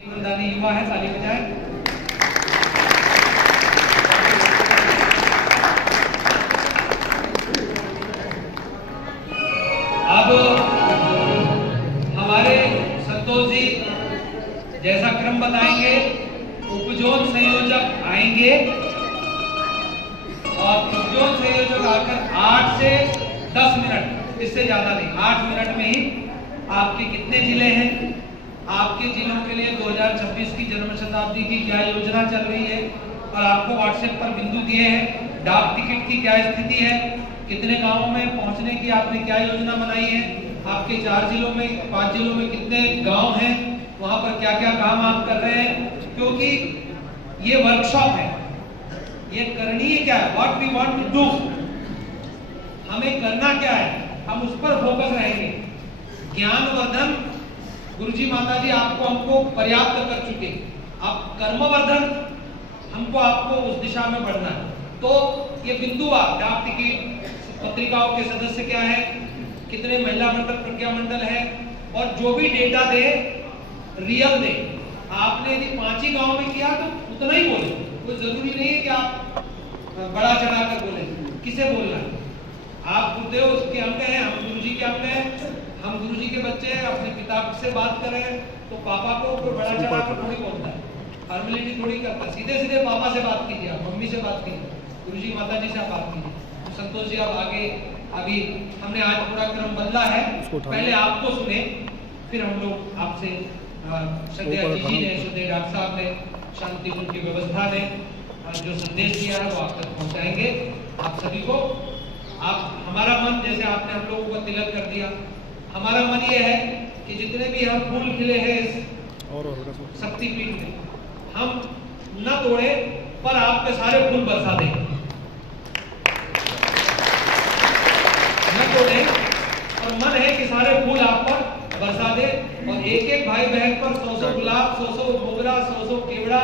युवा है, ताली बजाएं। अब हमारे संतोष जी जैसा क्रम बताएंगे, उपजोन संयोजक आएंगे और उपजोन संयोजक आकर 8 से 10 मिनट, इससे ज्यादा नहीं, 8 मिनट में ही आपके कितने जिले हैं, आपके जिलों के लिए 2026 की जन्म शताब्दी की क्या योजना चल रही है, और आपको व्हाट्सएप पर बिंदु दिए हैं, डाक टिकट की क्या स्थिति है, कितने गांवों में पहुंचने की आपने क्या योजना बनाई है, आपके 4 जिलों में 5 जिलों में कितने गांव हैं, वहां पर क्या क्या काम आप कर रहे हैं, क्योंकि ये वर्कशॉप है, ये करणीय क्या है, what we want to do, हमें करना क्या है, हम उस पर फोकस रहेंगे। ज्ञानवर्धन गुरुजी माता जी हमको पर्याप्त कर चुके, अब कर्मवर्धन हमको आपको उस दिशा में बढ़ना है। तो ये बिंदु डाक टिकट, पत्रिकाओं के सदस्य क्या है, कितने महिला मंडल प्रज्ञा मंडल है, और जो भी डेटा दे रियल दे। आपने यदि 5 ही गांव में किया तो उतना ही बोले, कोई जरूरी नहीं है कि आप बड़ा चढ़ाकर बोले, किसे बोलना है। आप गुरुदेव उसके अंग हैं, हम गुरुजी के अंग हैं, हम गुरुजी के बच्चे हैं, अपने पिता से बात करें तो पापा को कोई बड़ा चढ़ाकर थोड़ी बोलता है, फॉर्मेलिटी थोड़ी करता है, सीधे सीधे पापा से बात कीजिए, आप मम्मी से बात कीजिए, गुरुजी माता जी से बात कीजिए। तो संतोष जी आप आगे, अभी हमने आज पूरा क्रम बदला है, पहले आपको सुने, फिर हम लोग आपसे श्रद्धेय जी ने, श्रद्धेय डॉक्टर साहब ने, शांति कुंज की व्यवस्था ने जो संदेश दिया है वो आप तक पहुंचाएंगे आप सभी को। आप हमारा मन, जैसे आपने हम लोगों को तिलक कर दिया, हमारा मन ये है कि जितने भी हम फूल खिले हैं इस शक्तिपीठ में, हम न तोड़े पर आप पे सारे फूल बरसा दें, न तोड़े, और मन है कि सारे फूल आप पर बरसा दे, और एक एक भाई बहन पर 100 गुलाब, 100 मोगरा, 100 केवड़ा,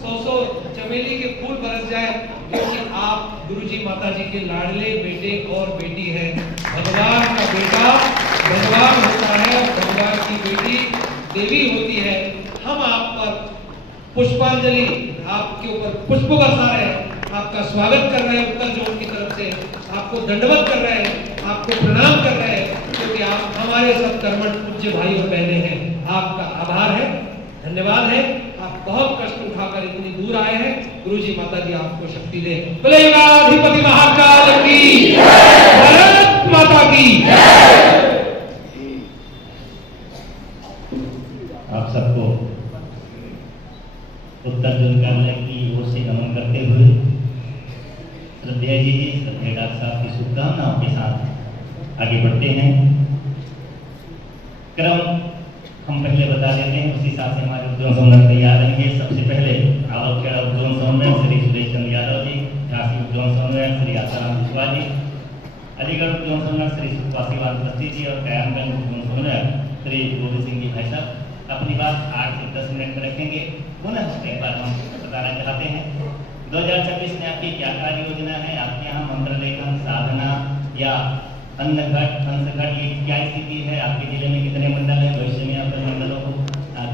100 चमेली के फूल बरस जाए, क्योंकि आप गुरुजी माता जी के लाडले बेटे और बेटी हैं। भगवान का बेटा भगवान होता है, भगवान की बेटी देवी होती है। हम आप पर पुष्पांजलि, आपके ऊपर पुष्प बरसा रहे हैं, आपका स्वागत कर रहे हैं उत्तर जोन की तरफ से, आपको दंडवत कर रहे हैं, आपको प्रणाम कर रहे हैं, क्योंकि आप हमारे सब कर्मठ पूज्य भाई और बहनें हैं। आपका आभार है, धन्यवाद है, आप बहुत कष्ट उठाकर इतनी दूर आए हैं। गुरुजी माता जी आपको शक्ति दे। बोले गणाधिपति महाकाल की, भारत माता की। आप सबको उत्तर जोन कार्यालय की ओर से नमन करते हुए श्रद्धेय जी, श्रद्धेय डॉक्टर साहब की शुभकामनाओं के साथ आगे बढ़ते हैं। क्रम हम पहले बता देते हैं, उसी हिसाब से हमारे उपजोन समन्वयक तैयार रहेंगे। सबसे पहले आवलखेड़ा उपजोन समन्वयक श्री सुरेश चंद्र यादव जी, झांसी उपजोन समन्वयक श्री आसाराम विश्वास जी, अलीगढ़ उपजोन समन्वयक श्री सुखवासीवाल बस्ती जी, और कयामगंज उपजोन समन्वयक श्री गोविंद सिंह जी भाई साहब अपनी बात 8 से 10 मिनट में रखेंगे। पुनः एक बार हम बताना चाहते हैं 2026 में आपकी क्या कार्य योजना है, आपके यहाँ मंत्र लेखन, साधना या अन्न घट, अंश घट, ये क्या स्थिति है, आपके जिले में कितने मंडल हैं, भविष्य में आप मंडलों को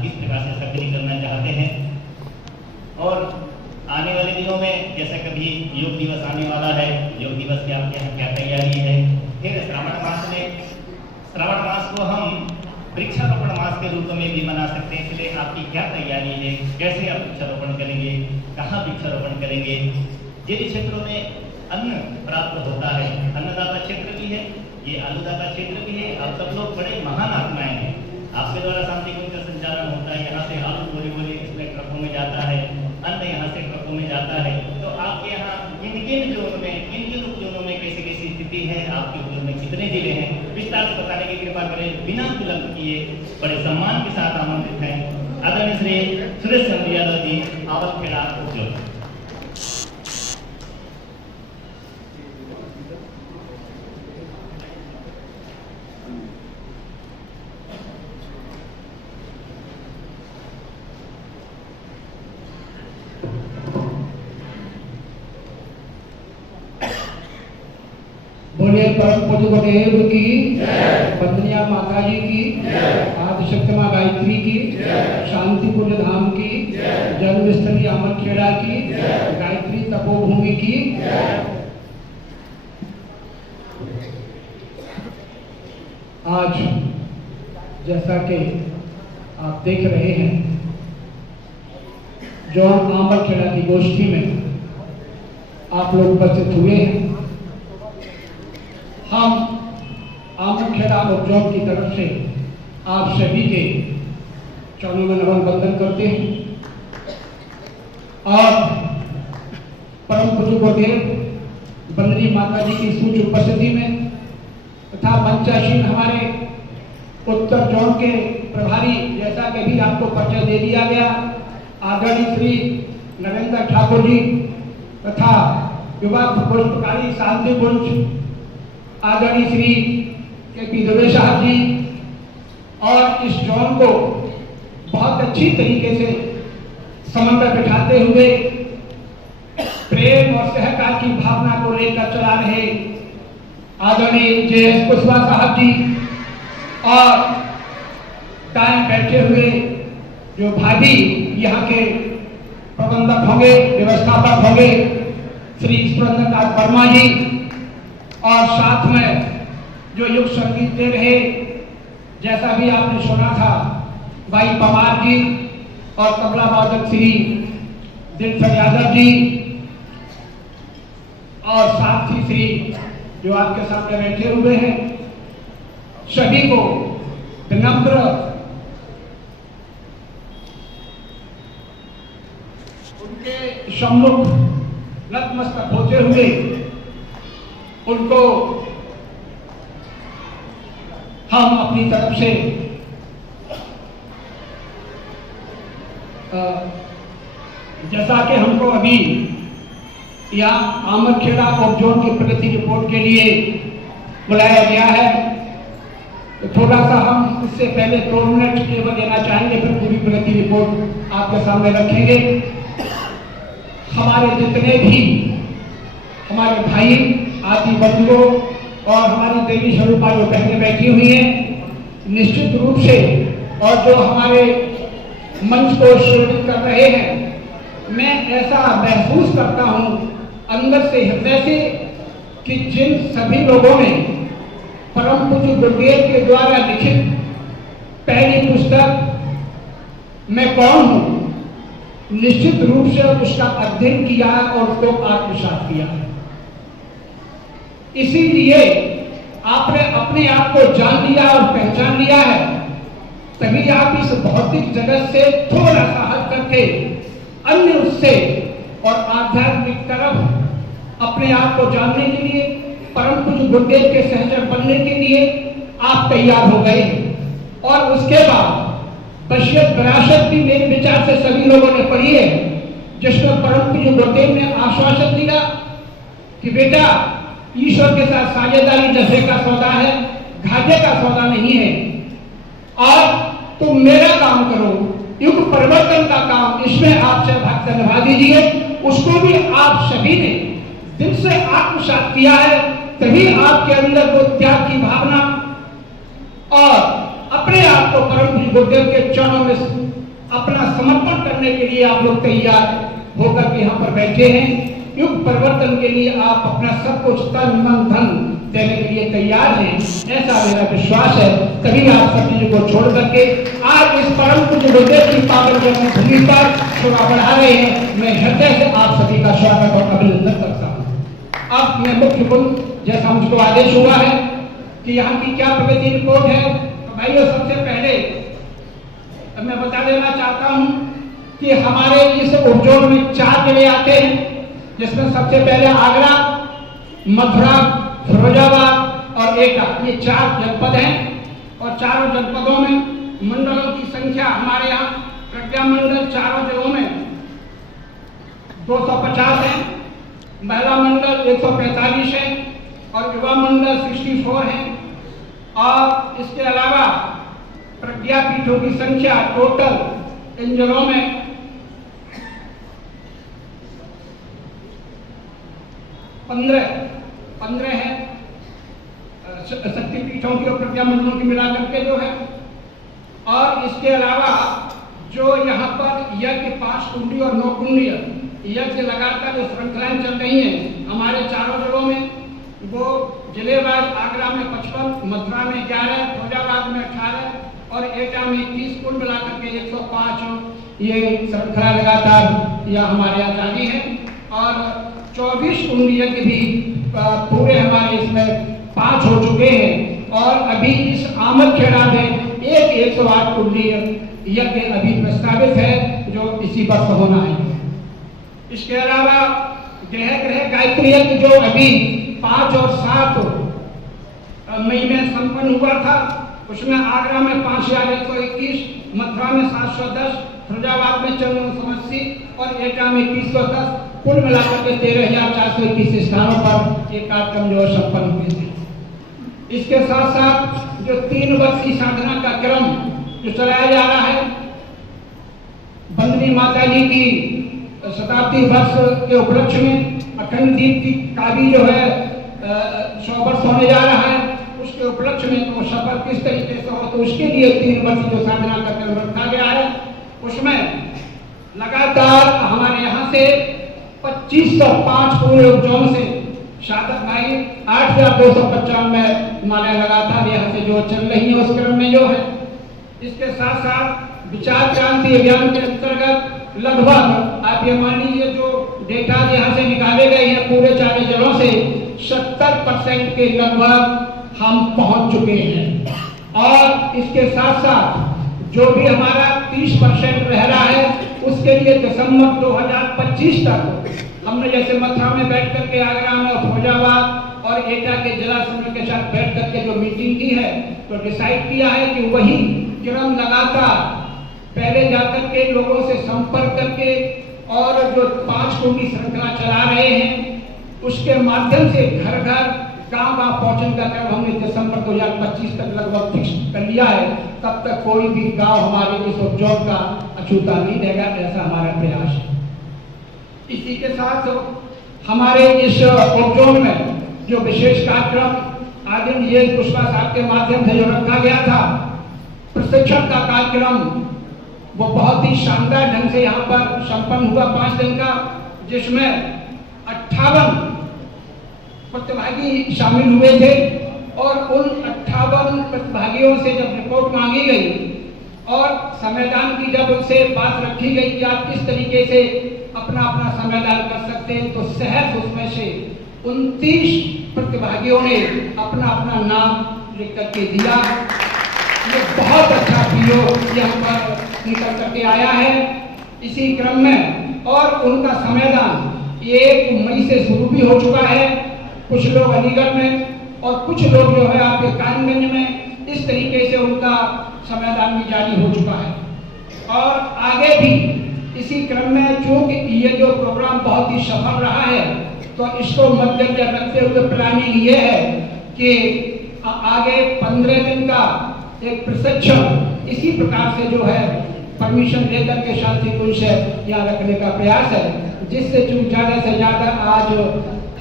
किस प्रकार से सक्रिय करना चाहते हैं, और आने वाले दिनों में जैसे कभी योग दिवस आने वाला है, योग दिवस की आपके यहाँ क्या तैयारी है। फिर श्रावण मास को हम वृक्षारोपण मास के रूप में भी मना सकते हैं, इसलिए आपकी क्या तैयारी है, कैसे आप वृक्षारोपण करेंगे, कहाँ वृक्षारोपण करेंगे। जिन क्षेत्रों में अन्न प्राप्त होता है, अन्नदाता क्षेत्र भी है, ये आलूदाता क्षेत्र भी है, आप सब लोग बड़े महान आत्माएं हैं। आपके द्वारा शांति कुंज का संचालन होता है, यहाँ से आलू बोले इसमें ट्रकों में जाता है, अन्न यहाँ से ट्रकों में जाता है। तो आपके यहाँ किन जोन में, किन उपजोनों में कैसी कैसी स्थिति है, आपके उपजोन में कितने जिले हैं, विस्तार से बताने की कृपा करें। बिना विलंब किए बड़े सम्मान के साथ आमंत्रित हैं आदरणीय श्री सुरेश चंद्र यादव जी, आवलखेड़ा उपजोन। बोलिए परम पूज्य गुरुदेव की, वंदनीय माता जी की, आदिशक्ति मां गायत्री की, शांति कुंज जन्मस्थली आमलखेड़ा की, गायत्री तपोभूमि की। आज जैसा कि आप देख रहे हैं, जो आमलखेड़ा की गोष्ठी में आप लोग उपस्थित हुए हैं, हम आमलखेड़ा और जोन की तरफ से आप सभी के चरणों में नमन बंदन करते हैं और परम पूज्य गुरुदेव बंदरी माता जी की सूच उपस्थिति में तथा मंचासीन हमारे उत्तर जोन के प्रभारी, जैसा कि भी आपको परिचय दे दिया गया, आदरणीय श्री नरेंद्र ठाकुर जी तथा युवा पुष्पकारी शांति कुंज आदरणीय श्री के दुबे साहब जी, और इस जोन को बहुत अच्छी तरीके से समन्वय बिठाते हुए प्रेम और सहकार की भावना को लेकर चला रहे आदरणीय जे.एस. कुशवाहा साहब जी, और दाएं बैठे हुए जो भाभी यहाँ के प्रबंधक होंगे, व्यवस्थापक होंगे, श्री सुरेंद्रनाथ वर्मा जी, और साथ में जो युग संगीत दे रहे, जैसा भी आपने सुना था, भाई पवार जी, और तबला वादक श्री दिलसर यादव जी, और साथ ही श्री जो आपके सामने बैठे हुए हैं, सभी को विनम्र उनके सम्मुख नतमस्तक होते हुए उनको हम अपनी तरफ से जैसा कि हमको अभी यहाँ आमलखेड़ा और जोन की प्रगति रिपोर्ट के लिए बुलाया गया है, तो थोड़ा सा हम इससे पहले 2 मिनट केवल देना चाहेंगे, फिर पूरी प्रगति रिपोर्ट आपके सामने रखेंगे। हमारे जितने भी हमारे भाई आदि बंधुओं और हमारी देवी स्वरूपा जो बहनें बैठी हुई हैं, निश्चित रूप से, और जो हमारे मंच को श्रोतित कर रहे हैं, मैं ऐसा महसूस करता हूं अंदर से, हृदय से, कि जिन सभी लोगों ने परम पूज्य गुरुदेव के द्वारा लिखित पहली पुस्तक मैं कौन हूं, निश्चित रूप से उसका अध्ययन किया और उसको आत्मसात किया है। इसीलिए आपने अपने आप को जान लिया और पहचान लिया है, तभी आप इस भौतिक जगत से थोड़ा सा हट करके अन्य उससे और आध्यात्मिक तरफ अपने आप को जानने के लिए, परम पूज्य गुरुदेव के सहचर बनने के लिए आप तैयार हो गए। और उसके बाद वसीयत विरासत भी मेरे विचार से सभी लोगों ने पढ़ी है, जिसमें परम पूज्य गुरुदेव ने आश्वासन दिया कि बेटा, ईश्वर के साथ साझेदारी नफे का सौदा है, घाटे का सौदा नहीं है, और तुम मेरा काम करो, युग परिवर्तन का काम, इसमें आप सहभागिता निभा दीजिए। उसको भी आप सभी ने दिल से आत्मसात किया है, तभी आपके अंदर वो त्याग की भावना और अपने आप को परम गुरुदेव के चरणों में अपना समर्पण करने के लिए आप लोग तैयार होकर यहाँ पर बैठे हैं। युग परिवर्तन के लिए आप अपना सब कुछ तन मन धन देने के लिए तैयार हैं, ऐसा मेरा विश्वास है। तभी आप सब चीजों को छोड़ करके आज इस परम पूज्य गुरुदेव की पावन भूमि पर थोड़ा बढ़ा रहे हैं। मैं हृदय से आप सभी का स्वागत और अभिनंदन करता हूँ। अब मैं मुख्य कुंज, जैसा मुझको आदेश हुआ है कि यहाँ की क्या प्रगति रिपोर्ट है, तो भाइयों सबसे पहले मैं बता देना चाहता हूँ कि हमारे इस उपजोन में 4 जिले आते हैं, जिसमें सबसे पहले आगरा, मथुरा, फिरोजाबाद और एटा, ये 4 जनपद हैं। और चारों जनपदों में मंडलों की संख्या हमारे यहाँ प्रज्ञा मंडल चारों जिलों में 250 है, महिला मंडल 145 है और युवा मंडल 64 है। और इसके अलावा प्रज्ञा पीठों की संख्या टोटल इन जिलों में 15 है, शक्ति पीठों की और प्रज्ञा मंडलों की मिला करके जो है। और इसके अलावा जो यहाँ पर यज्ञ 5 कुंडी और 9 कुंडी यज्ञ लगातार जो श्रृंखलाएं चल रही हैं हमारे चारों जिलों में, वो जिलेवार आगरा में 55, मथुरा में 11, फैजाबाद में 18 और एटा में 30, कुल मिलाकर के 105 ये श्रृंखला लगातार यह हमारे यहाँ जारी है। और 24 कुंडी यज्ञ भी पूरे हमारे इसमें 5 हो चुके हैं और अभी इस आमदखेड़ा में 108 कुंडी यज्ञ अभी प्रस्तावित है जो इसी वर्ष होना है। इसके अलावा ग्रह गायत्री यज्ञ जो अभी 5 और 7 मई में संपन्न हुआ था, उसमें आगरा में 5121, मथुरा में 710, फैजाबाद में 5480 और एटा में 310, कुल मिलाकर के 13,421 स्थानों पर ये कार्यक्रम जो संपन्न हुए थे। इसके साथ साथ जो 3 वर्षीय साधना का क्रम जो चलाया जा रहा है, बंदनी माता जी की शताब्दी वर्ष के उपलक्ष्य में अखंड दीप का भी जो है 100 वर्ष होने जा रहा है, उसके उपलक्ष्य में तो सफर किस तरीके से हो, तो उसके लिए 3 वर्ष जो साधना का क्रम रखा गया है, उसमें लगातार हमारे यहाँ से 2505 पूरे उपजोन से साधक भाई 8,295 माला लगातार यहाँ से जो चल रही है उस क्रम में जो है। इसके साथ साथ विचार क्रांति अभियान के अंतर्गत लगभग आप ये मान लीजिए जो डेटा यहाँ से निकाले गए हैं पूरे 4 जिलों से 70% के लगभग हम पहुंच चुके हैं। और इसके साथ साथ जो भी हमारा 30% रह रहा है उसके लिए दिसंबर 2025 तक हमने जैसे मथुरा में बैठ करके आगरा में फैजाबाद और एटा के जिला समूह के साथ बैठ करके जो मीटिंग की है तो डिसाइड किया है कि वही क्रम लगातार पहले जाकर के लोगों से संपर्क करके और जो 5 कुंडी श्रृंखला चला रहे हैं उसके माध्यम से घर घर गांव गांव पहुंचने का क्रम हमने दिसंबर 2025 तक लगभग फिक्स कर लिया है। तब तक कोई भी गांव हमारे इस उपजोन का अछूता नहीं रहेगा, ऐसा हमारा प्रयास है। इसी के साथ हमारे इस उपजोन में जो विशेष कार्यक्रम आदरणीय ये पुष्पा साहब के माध्यम से जो रखा गया था प्रशिक्षण का कार्यक्रम, वो बहुत ही शानदार ढंग से यहाँ पर संपन्न हुआ 5 दिन का, जिसमें 58 प्रतिभागी शामिल हुए थे और उन 58 प्रतिभागियों से जब रिपोर्ट मांगी गई और संविधान की जब उनसे बात रखी गई कि आप किस तरीके से अपना अपना संविधान कर सकते हैं, तो सहज उसमें से 29 प्रतिभागियों ने अपना अपना नाम लिख करके दिया। ये बहुत अच्छा पीओ यहाँ पर निकल करके आया है इसी क्रम में। और उनका संविधान 1 मई से शुरू भी हो चुका है, कुछ लोग अलीगढ़ में और कुछ लोग जो है आपके कानगंज में, इस तरीके से उनका संविधान भी जारी हो चुका है। और आगे भी इसी क्रम में चूंकि ये जो प्रोग्राम बहुत ही सफल रहा है तो इसको मद्देनजर रखते हुए प्लानिंग ये है कि आगे 15 दिन का एक प्रशिक्षण इसी प्रकार से जो है परमिशन लेकर के शांति कुंज से यहाँ रखने का प्रयास है, जिससे ज़्यादा से ज़्यादा आज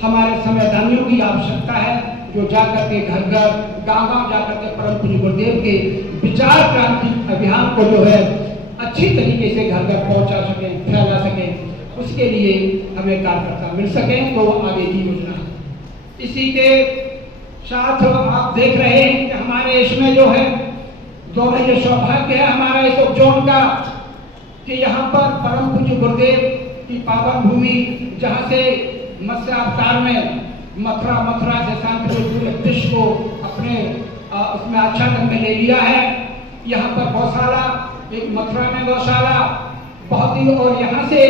हमारे संवैधानियों की आवश्यकता है जो जाकर के घर घर गांव गांव जाकर के परम पूज्य गुरुदेव के विचार क्रांति अभियान को जो है अच्छी तरीके से घर घर पहुंचा सके, फैला सके, उसके लिए हमें कार्यकर्ता मिल सके, तो वो आगे की योजना है। इसी के साथ आप देख रहे हैं कि हमारे इसमें जो है दोनों ये सौभाग्य है हमारा इस उपजोन का कि यहाँ पर परम पूज्य गुरुदेव की पावन भूमि, जहाँ से मत्स्य अवतार में मथुरा से शांति पूरे विश्व को अपने उसमें अच्छा ढंग में ले लिया है। यहाँ पर गौशाला, एक मथुरा में गौशाला बहुत ही, और यहाँ से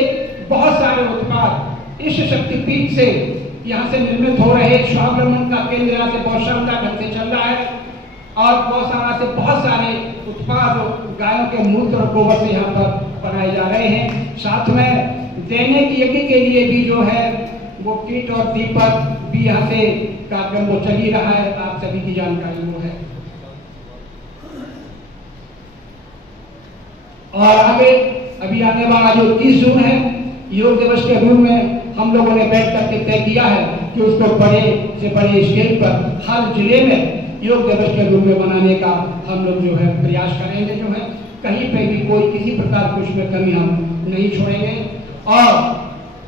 बहुत सारे उत्पाद इस शक्तिपीठ से यहाँ से निर्मित हो रहे। स्वावलंबन का केंद्र यहाँ से बहुत शानदार ढंग से चल रहा है और गौशाला से बहुत सारे उत्पाद गायों के मूत्र और गोबर से यहाँ पर बनाए जा रहे हैं। साथ में दैनिक यज्ञ के लिए भी जो है वो किट और दीपक भी यहाँ से कार्यक्रम वो चल ही रहा है, आप सभी की जानकारी वो है। और आगे अभी आने वाला जो 30 जून है योग दिवस के रूप में हम लोगों ने बैठ करके तय किया है कि उसको बड़े से बड़े स्केल पर हर जिले में योग दिवस के रूप में मनाने का हम लोग जो है प्रयास करेंगे जो है। कहीं पे भी कोई किसी प्रकार की उसमें कमी हम नहीं छोड़ेंगे। और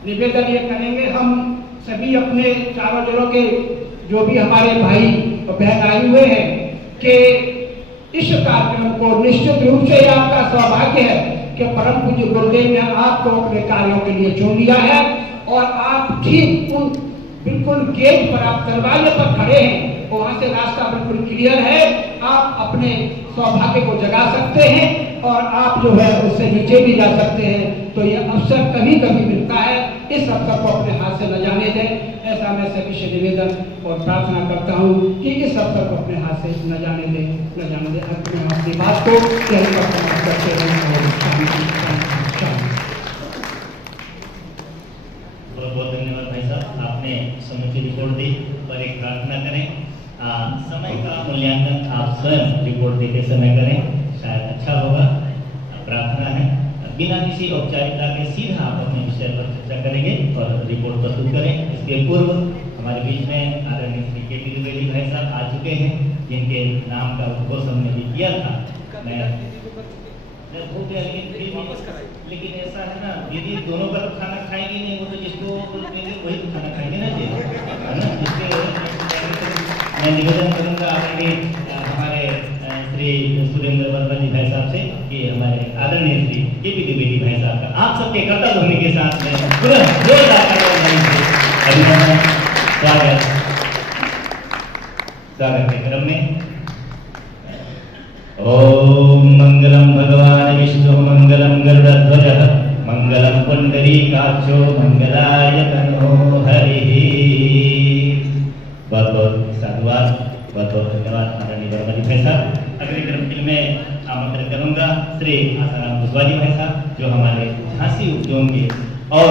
निवेदन ये करेंगे, हम सभी अपने चारों जिलों के जो भी हमारे भाई और बहन आए हुए हैं कि इस कार्यक्रम को निश्चित रूप से आपका सौभाग्य है कि परम पूज्य गुरुदेव ने आपको अपने कार्यों के लिए चुन लिया है और आप ठीक उन बिल्कुल गेट पर, आप दरवाजे पर खड़े हैं, वहां से रास्ता बिल्कुल क्लियर है, आप अपने सौभाग्य को जगा सकते हैं और आप जो है उससे नीचे भी जा सकते हैं। तो ये अवसर कभी कभी मिलता है, इस अवसर को अपने हाथ से न जाने दें, ऐसा मैं सभी से निवेदन और प्रार्थना करता हूँ कि इस अवसर को अपने हाथ से न जाने दें, अपने अपनी बात को सही करते रहें। बहुत बहुत धन्यवाद भाई साहब, आपने समुची रिपोर्ट दी। पर एक प्रार्थना करें, समय का मूल्यांकन आप स्वयं रिपोर्ट देते समय करें, शायद अच्छा होगा। प्रार्थना है बिना किसी औपचारिकता के सीधा आप अपने विषय पर चर्चा करेंगे और रिपोर्ट प्रस्तुत करें। इसके पूर्व हमारे बीच में आदरणीय श्री के पी द्विवेदी भाई साहब आ चुके हैं, जिनके नाम का उद्घोष हमने भी किया था। लेकिन ऐसा है ना, यदि दोनों का खाना खाएंगे नहीं, वो तो जिसको देंगे वही तो खाना खाएंगे ना जी, है ना। इसके मैं निवेदन करूँगा आदरणीय हमारे श्री सुरेंद्र वर्मा जी भाई साहब से कि हमारे आदरणीय श्री के पी द्विवेदी भाई साहब का आप सबके कर्तव्य भूमि के साथ में अभिनंदन स्वागत के क्रम में। ओम मंगलम भगवान विष्णु मंगलम गरुड़ध्वजः मंगलम पुंडरीकाक्षो मंगलाय तनो हरिः। बहुत बहुत साधुवाद, बहुत बहुत धन्यवाद आदरणीय वर्मा जी भाई साहब। अगले क्रम के लिए मैं आमंत्रित करूंगा श्री आसाराम कुशवाहा जी भाई साहब, जो हमारे झांसी उपजोन के और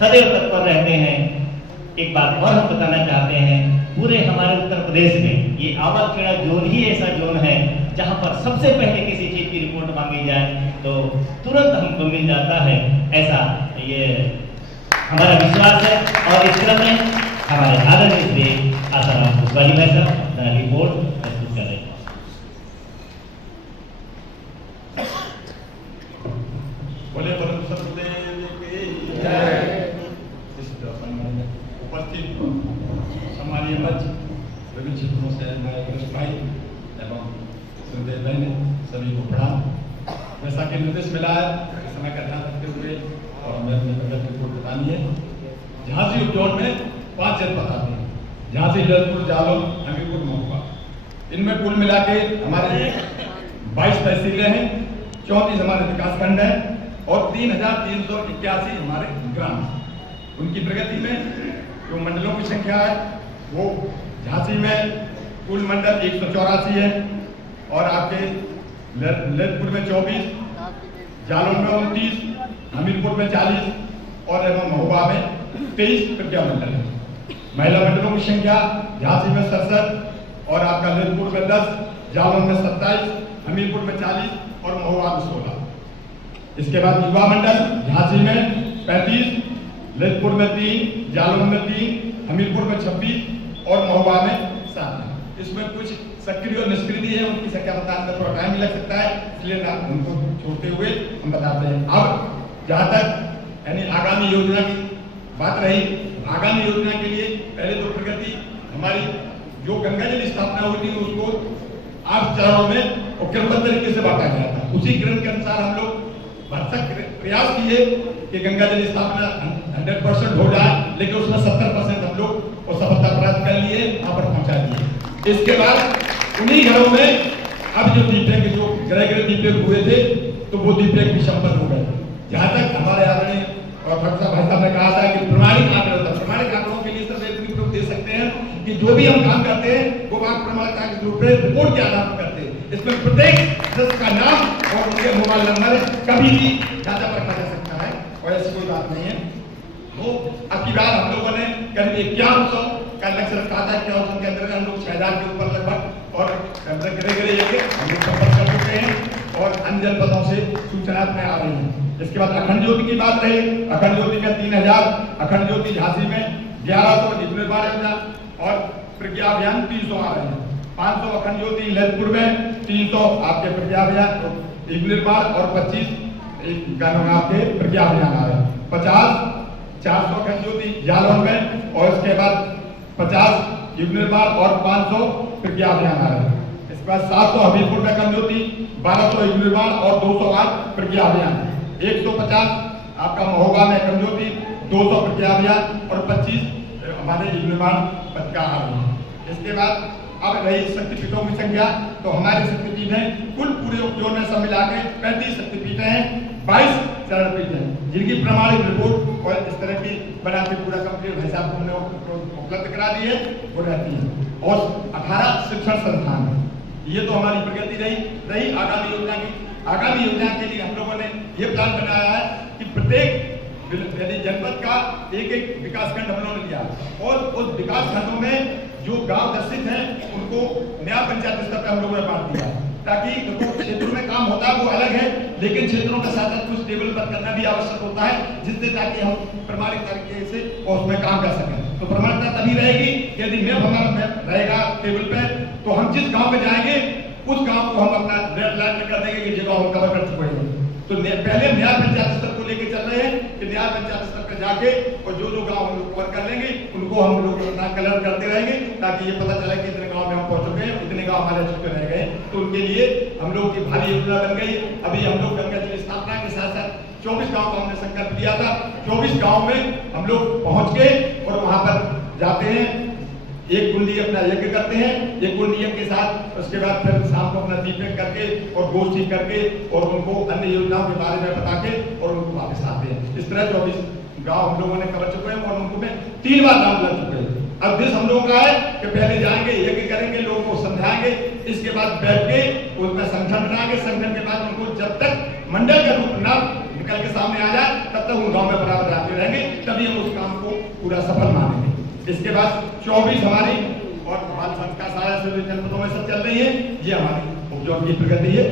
सदैव तत्पर रहते हैं। एक बात और हम बताना चाहते हैं, पूरे हमारे उत्तर प्रदेश में ये आवलखेड़ा जोन ही ऐसा जोन है जहां पर सबसे पहले किसी चीज की रिपोर्ट मांगी जाए तो तुरंत हमको मिल जाता है, ऐसा ये हमारा विश्वास है। और इस क्रम में हमारे आदरणीय श्री आसाराम कुशवाहा जी भाई साहब अपना रिपोर्ट प्रस्तुत कर रहे हैं। बोले परम सतगुरुदेव की जय। उपस्थित सम्मानीय मंच, विभिन्न क्षेत्रों से आए भाई एवं सुखदेव भाई ने सभी को प्रणाम। जैसा कि निर्देश मिला है, समय का ध्यान रखते हुए और हमें अपनी प्रगति रिपोर्ट बतानी है। झांसी उपजोन में 5 जनपद आते हैं, झांसी, जलपुर, जालौन, हमीरपुर, महुआ। इनमें कुल मिला के हमारे 22 तहसीलें हैं, 34 हमारे विकास खंड हैं और 3381 हमारे ग्राम। उनकी प्रगति में जो मंडलों की संख्या है वो झांसी में कुल मंडल 184 है और आपके ललितपुर में 24, जालौन में 29, हमीरपुर में 40 और एवं महुआ में 23 प्रज्ञा मंडल है। महिला मंडलों की संख्या झांसी में 67 और आपका ललितपुर में 10, जालौन में 27, हमीरपुर में 40 और महुआ में 16। इसके बाद युवा मंडल झांसी में 35, ललितपुर में 3, जालौन में 3, हमीरपुर में 26 और महुआ में 7। इसमें कुछ सक्रिय और निष्क्रिय भी है, उनकी संख्या बताने में थोड़ा टाइम भी लग सकता है, इसलिए ना उनको छोड़ते हुए हम बताते हैं। अब जहाँ तक यानी आगामी योजना की बात रही, आगामी योजना के लिए पहले तो प्रगति हमारी जो गंगा जल स्थापना हुई थी उसको 8 चरणों में और क्रमबद्ध तरीके से बांटा गया था। उसी क्रम के अनुसार हम लोग भरसक प्रयास किए कि गंगा जल स्थापना 100% हो जाए, लेकिन उसमें 70% हम लोग वो सफलता प्राप्त कर लिए, वहां पर पहुंचा दिए। इसके बाद उन्हीं घरों में अब जो दीपक जो ग्रह ग्रह दीपक हुए थे तो वो दीपक भी संपन्न हो गए। जहां तक हमारे आदरणीय और भाई साहब ने कहा था कि प्रमाणिक आंकड़े होता है, प्रमाणिक आंकड़ों के लिए सब एक दे सकते हैं कि जो भी हम काम करते हैं वो बात प्रमाणिकता के रूप में रिपोर्ट के आधार पर करते हैं। इसमें प्रत्येक सदस्य का नाम और उनके मोबाइल नंबर कभी भी ज्यादा रखा जा सकता है और ऐसी कोई बात नहीं है। तो अब की बार हम लोगों ने करीब 5100 का लक्ष्य रखा था। 5100 के अंदर हम लोग 6000 के ऊपर लगभग और गिरे हम लोग संपर्क कर चुके हैं और अन्य जनपदों से सूचनाएं में आ रही हैं। इसके बाद अखंड ज्योति की बात रही, अखंड ज्योति में 3000, अखंड ज्योति झांसी में 1100, जिसमें 12,000 और प्रज्ञा अभियान 300 आ रहे हैं। 500 अखंड ज्योति ललितपुर में, 300 आपके प्रज्ञा अभियान युग निर्माण और 25 आपके प्रज्ञा अभियान आ रहे हैं। 50 400 खंड ज्योति जालौन में, और इसके बाद 50 युग निर्माण और 500 प्रज्ञा अभियान आ रहे हैं। इसके बाद 700 हमीरपुर में खंड ज्योति, 1200 युग निर्माण और 208 प्रज्ञा अभियान, 150 आपका महोबा में खंड ज्योति, 200 प्रज्ञा अभियान और 25 हमारे युग निर्माण का आ रही है। इसके बाद अब रही शक्तिपीठों की संख्या, तो हमारे शक्तिपीठ है कुल पूरे उपजोन में सब मिला के 35 शक्तिपीठ हैं, 22 शरणपीठ हैं, जिनकी प्रमाणित रिपोर्ट और इस तरह की बना के पूरा कंप्लीट भाई साहब को हमने उपलब्ध करा दी है, वो रहती है। और 18 शिक्षण संस्थान है। ये तो हमारी प्रगति रही आगामी योजना की। आगामी योजना के लिए हम लोगों ने ये प्लान बनाया है कि प्रत्येक यदि जनपद का एक विकास खंड हम लोगों ने लिया, और उस विकास खंडों में जो गांव दर्शित हैं उनको नया पंचायत स्तर पर हम लोगों ने बांट दिया, ताकि देखो क्षेत्रों में काम होता है वो अलग है, लेकिन क्षेत्रों के साथ साथ कुछ टेबल पर करना भी आवश्यक होता है, जिससे ताकि हम प्रमाणिक तरीके से उसमें काम कर सकें। तो प्रमाणिकता तभी रहेगी यदि मैप हमारा मैप रहेगा टेबल पे, तो हम जिस गाँव में जाएंगे उस गाँव को हम अपना रेड लाइन में कर देंगे कि जगह हम कवर कर चुके हैं। तो पहले नया पंचायत स्तर को लेके चल रहे हैं कि नया पंचायत स्तर पर जाके और जो गांव हम लोग कवर कर लेंगे उनको हम लोग अपना कलर करते रहेंगे, ताकि ये पता चले कि इतने गांव में हम पहुंच चुके हैं, इतने गांव हमारे छूटे रह गए। तो उनके लिए हम लोग की भारी योजना बन गई। अभी हम लोग गंगा जल स्थापना के साथ साथ 24 गाँव का हमने संकल्प लिया था। 24 गाँव में हम लोग पहुंच गए और वहां पर जाते हैं, एक कुंडी अपना यज्ञ करते हैं, एक कुंडी यज्ञ के साथ उसके बाद फिर शाम को अपना दीपक करके और गोष्ठी करके और उनको अन्य योजनाओं के बारे में बता के और उनको वापस आते हैं। इस तरह 24 गांव हम लोगों ने कवर चुके हैं और उनको में 3 बार नाम लग चुके हैं। अब देश हम लोगों का है कि पहले जाएंगे, यज्ञ करेंगे, लोगों को समझाएंगे, इसके बाद बैठ के उसका संगठन बनाएंगे, संगठन के बाद उनको जब तक मंडल का रूप न निकल के सामने आ जाए तब तक उन गाँव में बराबर आते रहेंगे, तभी हम उस काम को पूरा सफल मानेंगे। इसके बाद 24 हमारी और बाल संस्कार सारा जनपदों में सब चल रही है। ये हमारी उपजोन की प्रगति है।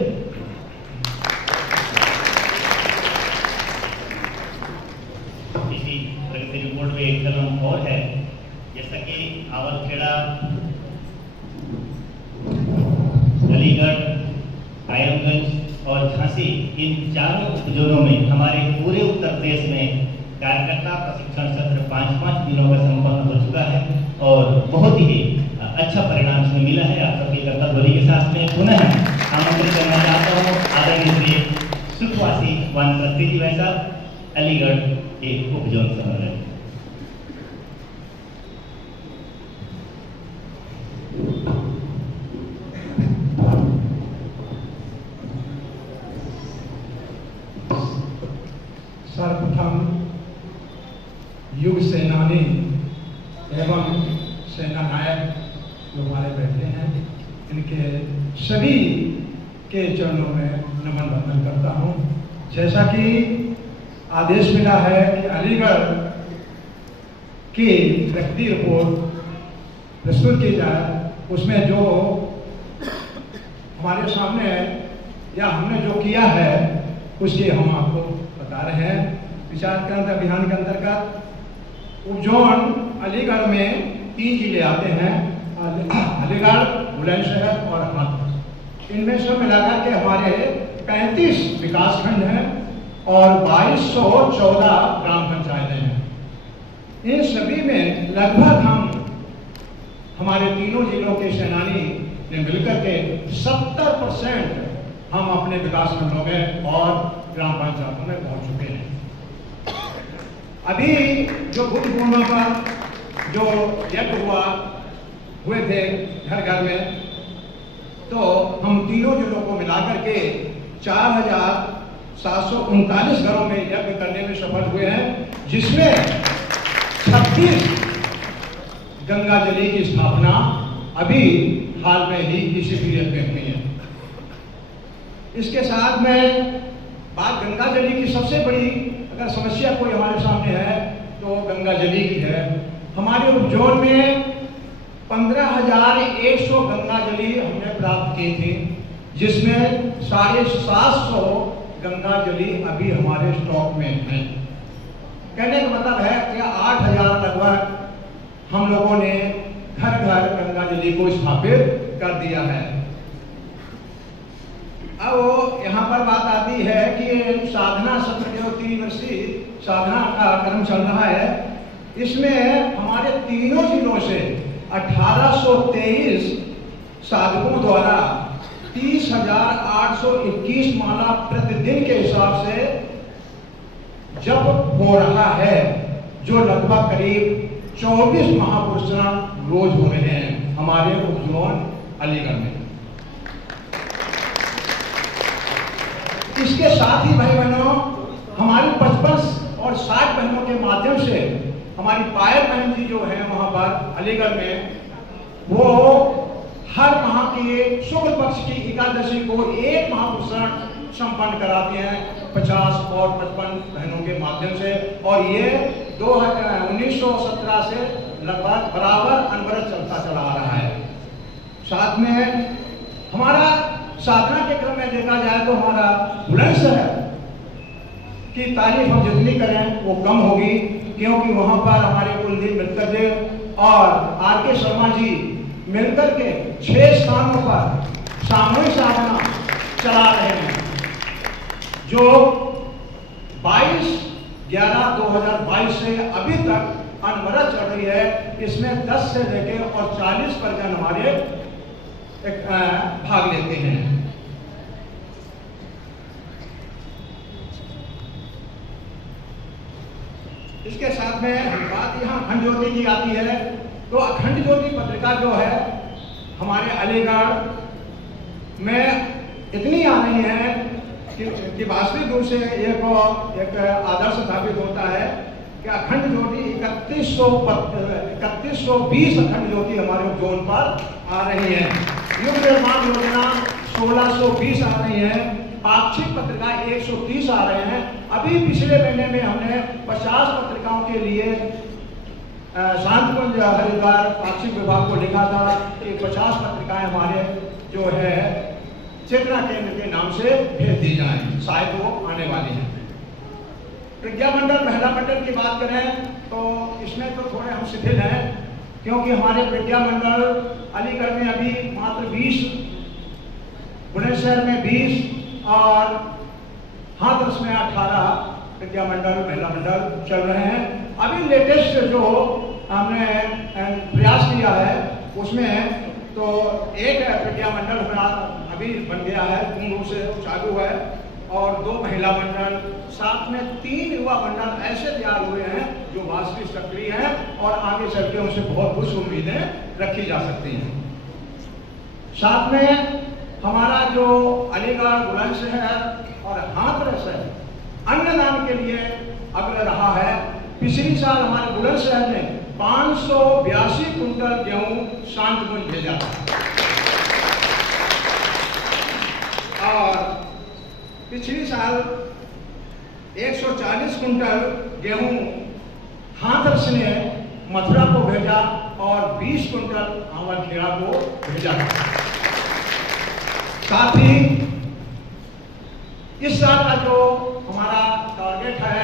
इसी प्रगति रिपोर्ट में एक कलम और है, जैसा कि आवलखेड़ा, अलीगढ़, कायमगंज और झांसी, इन चारों उपजोनों में हमारे पूरे उत्तर प्रदेश में कार्यकर्ता प्रशिक्षण सत्र 5-5 दिनों का संपन्न हो चुका है और बहुत ही अच्छा परिणाम इसमें मिला है। आप सबके कर्तव्य के साथ में पुनः आमंत्रित करना चाहता हूँ आदरणीय श्री सुखवासी वानप्रस्थी जी भाई साहब, अलीगढ़ के उपजोन सम्मेलन। सर्वप्रथम युग सेनानी एवं सेना नायक जो हमारे बैठे हैं, इनके सभी के चरणों में नमन वंदन करता हूँ। जैसा कि आदेश मिला है कि अलीगढ़ की प्रगति रिपोर्ट प्रस्तुत की जाए, उसमें जो हमारे सामने या हमने जो किया है उसकी हम आपको बता रहे हैं। विचार केंद्र अभियान के अंतर्गत उपजोन अलीगढ़ में 3 जिले आते हैं, अलीगढ़, बुलंदशहर और हाथरस। इनमें सब मिलाकर के हमारे 35 विकास खंड हैं और 2214 ग्राम पंचायतें हैं। इन सभी में लगभग हमारे तीनों जिलों के सेनानी ने मिलकर के 70% हम अपने विकास खंडों में और ग्राम पंचायतों में पहुंच चुके हैं। अभी जो बुद्ध पूर्णिमा पर जो यज्ञ हुए थे घर घर में, तो हम तीनों जिलों को मिलाकर के 4739 घरों में यज्ञ करने में सफल हुए हैं, जिसमें 36 गंगा जली की स्थापना अभी हाल में ही इसी पीरियड में हुई है। इसके साथ में बात गंगा जली की सबसे बड़ी अगर समस्या कोई हमारे सामने है तो गंगा जली की है। हमारे उपजोन में 15,100 गंगा जली हमने प्राप्त की थी, जिसमें 750 गंगा जली अभी हमारे स्टॉक में है। कहने का मतलब है कि 8,000 लगभग हम लोगों ने घर घर गंगा जली को स्थापित कर दिया है। अब यहाँ पर बात आती है कि साधना सत्र जो 3 वर्षीय साधना का क्रम चल रहा है, इसमें हमारे तीनों जिलों से 1823 साधकों द्वारा 30,821 माला प्रतिदिन के हिसाब से जब हो रहा है, जो लगभग करीब 24 महापुरुषां रोज हो रहे हैं हमारे उपजोन अलीगढ़ में। इसके साथ ही भाई बहनों, हमारी 55 और 60 बहनों के माध्यम से हमारी पायल बहन जी जो है वहां पर अलीगढ़ में, वो हर माह की शुक्ल पक्ष की एकादशी को एक महापुरुषां संपन्न कराती हैं 50 और 55 बहनों के माध्यम से, और ये 1917 से लगभग बराबर अनवरत चलता चला आ रहा है। साथ में हमारा साधना के क्रम में देखा जाए तो हमारा बुलंदशहर की तारीफ हम जितनी करें वो कम होगी, क्योंकि वहां पर हमारे कुलदीप मित्तर जी और आर.के. शर्मा जी मिलकर के 6 स्थानों पर सामूहिक साधना चला रहे हैं, जो 22/11/2022 से अभी तक अनवरत चल रही है। इसमें 10 से लेकर और 40 परिजन हमारे भाग लेते हैं। इसके साथ में बात यहाँ अखंड ज्योति की आती है, तो अखंड ज्योति पत्रिका जो है हमारे अलीगढ़ में इतनी आ रही है कि वास्तविक रूप से एक आदर्श स्थापित होता है कि अखंड ज्योति 3120 अखंड ज्योति हमारे जोन पर आ रही है। युग निर्माण योजना 1620 आ रही है, पाक्षिक पत्रिका 130 आ रहे हैं। अभी पिछले महीने में हमने 50 पत्रिकाओं के लिए शांतकुंज हरिद्वार पाक्षिक विभाग को लिखा था कि 50 पत्रिकाएं हमारे जो है चेतना केंद्र के नाम से भेज दी जाएं, शायद वो आने वाली हैं। प्रज्ञा मंडल महिला मंडल की बात करें तो इसमें तो थोड़े हम शिथिल हैं, क्योंकि हमारे प्रज्ञा मंडल अलीगढ़ में अभी मात्र 20, बुलंदशहर में 20 और हाथरस में 18 प्रज्ञा मंडल महिला मंडल चल रहे हैं। अभी लेटेस्ट जो हमने प्रयास किया है उसमें तो एक प्रज्ञा मंडल हमारा अभी बन गया है, पूर्ण रूप से चालू है, और 2 महिला मंडल, साथ में 3 युवा मंडल ऐसे तैयार हुए हैं जो वास्तविक सक्रिय हैं और आगे चल के उनसे बहुत कुछ उम्मीदें रखी जा सकती हैं। साथ में हमारा जो अलीगढ़, बुलंदशहर और हाथरस है अन्नदान के लिए अग्र रहा है। पिछली साल हमारे बुलंदशहर ने 582 कुंटल गेहूं शांतकुंज भेजा था, और पिछली साल 140 कुंटल गेहूं हाथरस ने मथुरा को भेजा और 20 कुंटल आंवलखेड़ा को भेजा। साथ ही इस साल का जो हमारा टारगेट है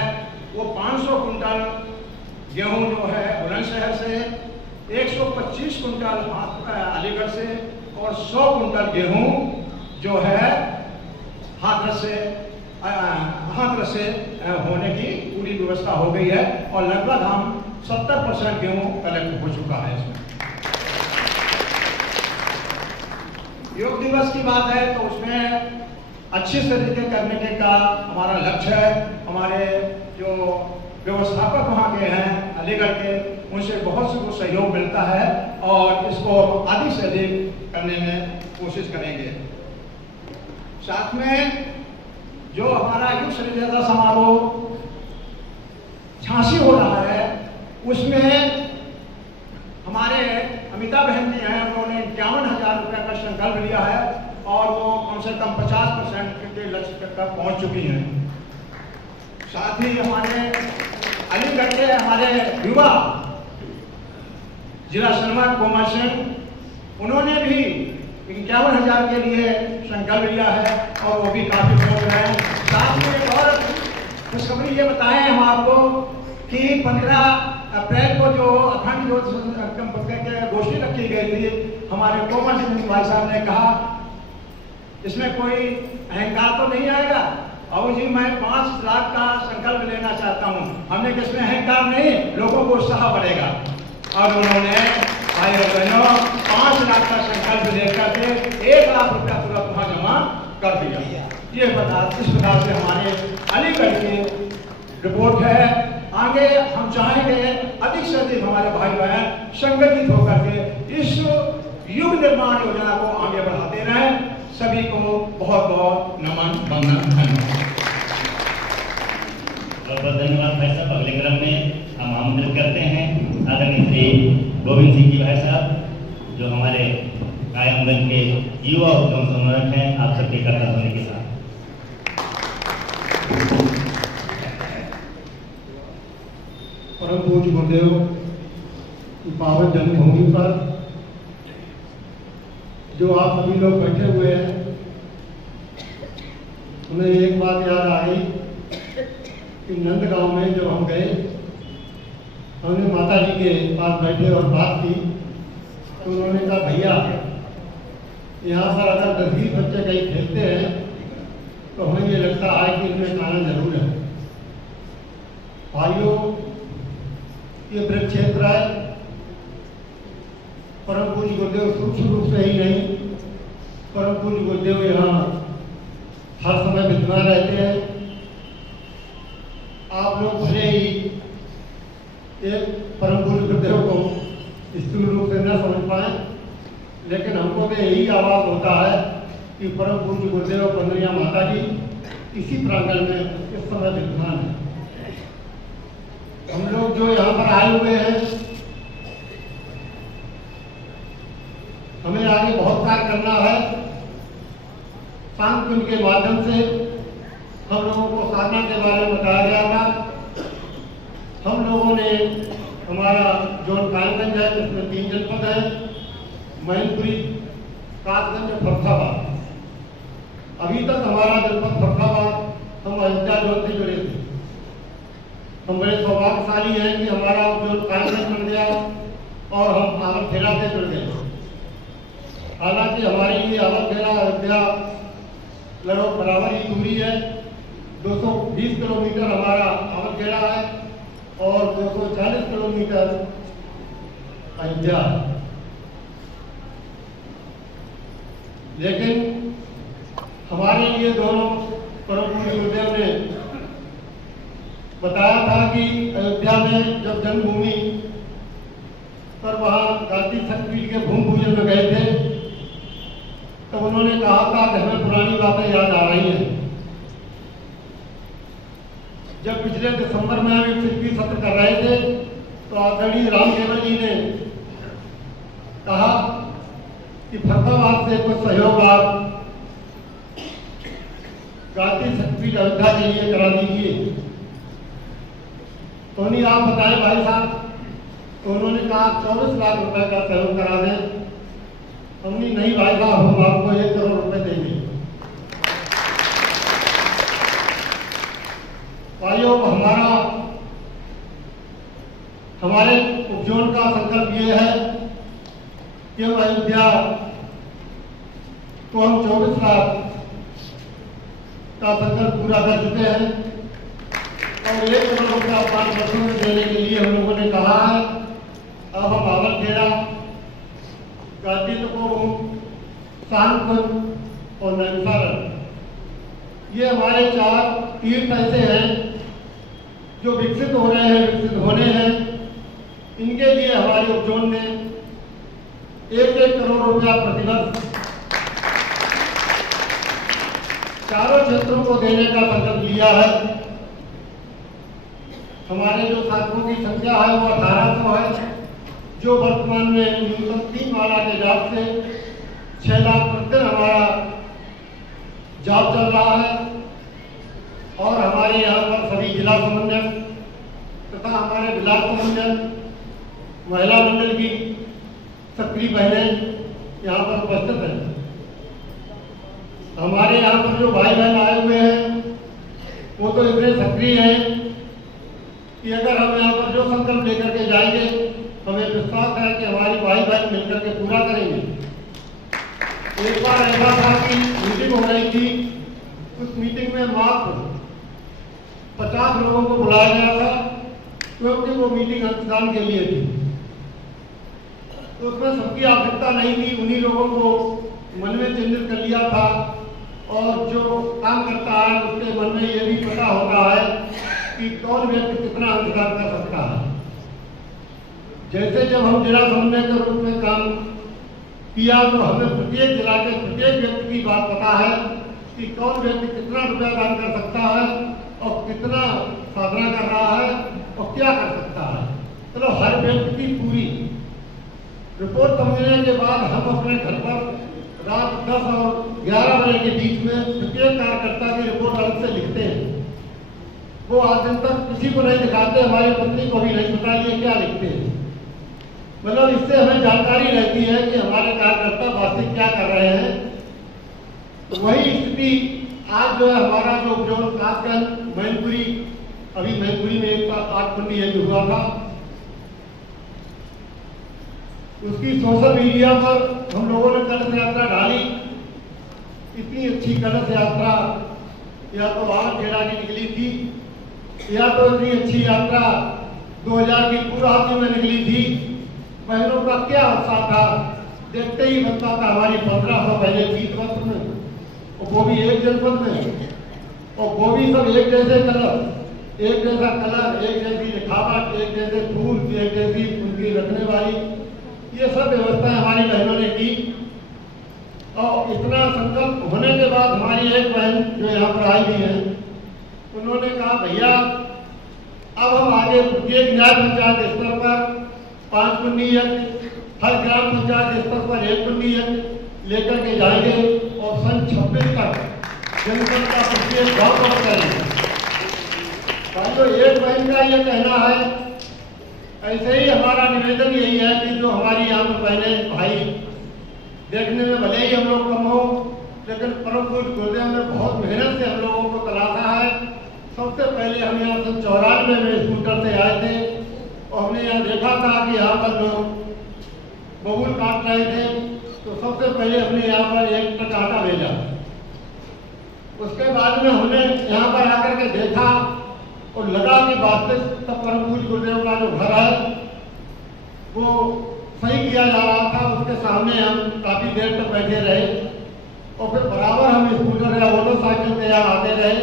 वो 500 कुंटल गेहूं जो है बुलंदशहर से, 125 कुंटल अलीगढ़ से और 100 कुंटल गेहूं जो है हाथरस से होने की पूरी व्यवस्था हो गई है, और लगभग हम 70% गेहूं कलेक्ट हो चुका है। इसमें योग दिवस की बात है तो उसमें अच्छे तरीके करने के का हमारा लक्ष्य है। हमारे जो व्यवस्थापक वहाँ के हैं अलीगढ़ के, उनसे बहुत से सहयोग मिलता है और इसको अधिक से अधिक करने में कोशिश करेंगे। साथ में जो हमारा युग श्रीदेवता समारोह झांसी हो रहा है उसमें हमारे अमिता बहन जी हैं, उन्होंने 51,000 रुपये का संकल्प लिया है और वो कम से कम 50% के लक्ष्य तक पहुंच चुकी हैं। साथ ही हमारे अलीगढ़ के हमारे युवा जिला श्रीमान कोमल सिंह, उन्होंने भी 51,000 के लिए संकल्प लिया है और वो भी काफी पहुंच रहे हैं। साथ में एक और खुशखबरी ये बताएं हम आपको कि 15 अप्रैल को जो अखंड गोष्ठी रखी गई थी, हमारे कोमल सिंह भाई साहब ने कहा इसमें कोई अहंकार तो नहीं आएगा। और जी मैं 5 लाख का संकल्प लेना चाहता हूँ, हमने किसमें अहंकार नहीं, लोगों को उत्साह बढ़ेगा। और उन्होंने भाई और बहनों 5 लाख का संकल्प लेकर के 1 लाख रुपया तुरंत वहाँ जमा कर दिया। ये इस प्रकार से हमारे अलीगढ़ की रिपोर्ट है। आगे हम चाहेंगे अधिक से अधिक हमारे भाई बहन संगठित होकर के इस युग निर्माण योजना को आगे बढ़ाते रहें। सभी को बहुत बहुत नमन वंदन धन्यवाद। बहुत बहुत धन्यवाद भाई साहब। अगले क्रम में हम आमंत्रित करते हैं आदरणीय श्री गोविंद सिंह जी भाई साहब, जो हमारे कायमगंज के युवा उद्यम समन्वयक हैं, आप सबके कर्ता होने के साथ। परम पूज्य गुरुदेव की पावन जन्मभूमि पर जो आप सभी लोग बैठे हुए हैं, उन्हें एक बात याद आई कि नंदगांव में जब हम गए, हमने माता जी के पास बैठे और बात की, तो उन्होंने कहा भैया यहाँ पर अगर 10-20 बच्चे कहीं खेलते हैं तो हमें ये लगता है कि इनमें खाना जरूर है। भाइयों, ये वृक्ष क्षेत्र है, परम पूज्य गुरुदेव सूक्ष्म रूप से ही नहीं, परम पूज्य गुरुदेव यहाँ हर समय विद्यमान रहते हैं। आप लोग भले ही एक परम पूज्य गुरुदेव को स्थूल रूप से न समझ पाए, लेकिन हमको तो यही आवाज होता है कि परम पूज्य गुरुदेव पंडरिया माता जी इसी प्रांगण में इस समय विद्यमान है। हम लोग जो यहाँ पर आए हुए हैं, हमें आगे बहुत कार्य करना है। शांत कुंज के माध्यम से हम लोगों को साधना के बारे में बताया गया था। हम लोगों ने हमारा जोन कायमगंज है, जिसमें 3 जनपद है, मैनपुरी, कासगंज, फर्रुखाबाद। अभी तक हमारा जनपद फर्रुखाबाद हम अयोध्या जोन से जुड़े थे। हम बड़े सौभाग्यशाली हैं कि हमारा जोन कायमगंज बन गया और हम आवलखेड़ा से जुड़ गए। हालांकि हमारे लिए आवलखेड़ा अयोध्या लगभग बराबर ही दूरी है। 220 किलोमीटर हमारा आवलखेड़ा है और 240 किलोमीटर अयोध्या। लेकिन हमारे लिए दोनों परम पूज्य गुरुदेव ने बताया था कि अयोध्या में जब जन्मभूमि पर वहाँ गांधी शक्तिपीठ के भूमि पूजन में गए थे, तब उन्होंने कहा था कि हमें पुरानी बातें याद आ रही हैं। जब पिछले दिसंबर में हम शिल्पी सत्र कर रहे थे, तो आदरणीय राम केवल जी ने कहा कि फर्रुखाबाद से कुछ सहयोग आप गांधी शक्तिपीठ अयोध्या के लिए करा दीजिए। तो नहीं आप बताएं भाई साहब। तो उन्होंने कहा 24 लाख रुपए का सहयोग करा दें। हमने नहीं भाई साहब, हम आपको 1 करोड़ रुपए देंगे। भाइयों, हमारे उपजोन का संकल्प ये है कि हम अयोध्या को हम 24 लाख का संकल्प पूरा कर चुके हैं और 1 करोड़ रुपया 5 वर्षों में देने के लिए हम लोगों ने कहा है। अब हम आवलखेड़ा, गांधी शांतकुंज और नैमिषारण्य, ये हमारे 4 तीर्थ ऐसे हैं जो विकसित हो रहे हैं, विकसित होने हैं। इनके लिए हमारे उपजोन ने 1-1 करोड़ रुपया प्रतिवर्ष चारों क्षेत्रों को देने का संकल्प लिया है। हमारे जो साधकों की संख्या है वो 1800 है, जो वर्तमान में न्यूनतम 3 माला के जाप से 6 लाख प्रतिदिन हमारा जाप चल रहा है। और हमारे यहाँ पर सभी जिला समन्वयक तथा हमारे ब्लॉक समन्वयक, महिला मंडल की सक्रिय बहनें यहाँ पर उपस्थित हैं। हमारे यहाँ पर जो भाई बहन आए हुए हैं वो तो इतने सक्रिय हैं कि अगर हम यहाँ पर जो संकल्प लेकर के जाएंगे, हमें विश्वास है कि हमारी भाई बहन मिलकर के पूरा करेंगे। एक बार ऐसा था कि मीटिंग 50 लोगों को बुलाया गया था, क्योंकि वो मीटिंग अंशदान के लिए थी। तो उसमें सबकी आवश्यकता नहीं थी, उन्हीं लोगों को मन में चिन्हित कर लिया था। और जो काम करता है उसके मन में ये भी पता होता है कि कौन व्यक्ति कितना अंशदान कर सकता है। जैसे जब हम जिला समन्वय के रूप में काम किया तो हमें प्रत्येक जिला के प्रत्येक व्यक्ति की बात पता है कि कौन व्यक्ति कितना रुपया दान कर सकता है और कितना साधना कर रहा है और क्या कर सकता है। चलो हर व्यक्ति की पूरी रिपोर्ट समझने के बाद हम अपने घर पर रात 10 और 11 बजे के बीच में प्रत्येक कार्यकर्ता की रिपोर्ट अलग से लिखते हैं। वो आज दिन तक किसी को नहीं दिखाते, हमारी पत्नी को भी नहीं पता ये क्या लिखते हैं। मतलब इससे हमें जानकारी रहती है कि हमारे कार्यकर्ता वास्तविक क्या कर रहे हैं। वही स्थिति आज जो है हमारा जो उपजोन कासगंज मैनपुरी, अभी मैनपुरी में एक 8 कुंडी यज्ञ हुआ था, उसकी सोशल मीडिया पर हम लोगों ने कलश यात्रा डाली। इतनी अच्छी कलश यात्रा या तो आवड़खेड़ा की निकली थी या तो इतनी अच्छी यात्रा 2000 की पूर्वाधि में निकली थी। बहनों का क्या उत्साह था, देखते ही बनता था हमारी 1500 पहले 20 वर्ष में, और वो भी एक जनपद में, और वो भी सब एक जैसे कलर, एक जैसा कलर, एक जैसी लिखावट, एक जैसे फूल, एक जैसी उनकी रखने वाली, ये सब व्यवस्था हमारी बहनों ने की। और इतना संकल्प होने के बाद हमारी एक बहन जो यहाँ पर आई हुई है, उन्होंने कहा भैया अब हम आगे प्रत्येक न्याय पंचायत स्तर पर 5 कुंडी यज्ञ, हर ग्राम पंचायत स्तर पर 1 कुंडी यज्ञ लेकर के जाएंगे और सन 26 तक जनपद का प्रत्येक गाँव पर करेंगे। तो एक बहन का ये कहना है। ऐसे ही हमारा निवेदन यही है कि जो हमारी यहाँ पर बहने भाई, देखने में भले ही हम लोग कम हो, लेकिन परम पूज्य गुरुदेव ने बहुत मेहनत से हम लोगों को तलाशा है। सबसे पहले हम यहाँ 94 में स्कूटर से आए थे और हमने यहाँ देखा था कि यहाँ पर लोग बबूल काट रहे थे, तो सबसे पहले हमने यहाँ पर एक ट्रक आटा भेजा। उसके बाद में हमने यहाँ पर आकर के देखा और लगा कि वास्तविक परम पूज्य गुरुदेव का जो घर है वो सही किया जा रहा था। उसके सामने हम काफी देर तक बैठे रहे और फिर बराबर हम स्कूटर या मोटरसाइकिल से यहाँ आते रहे।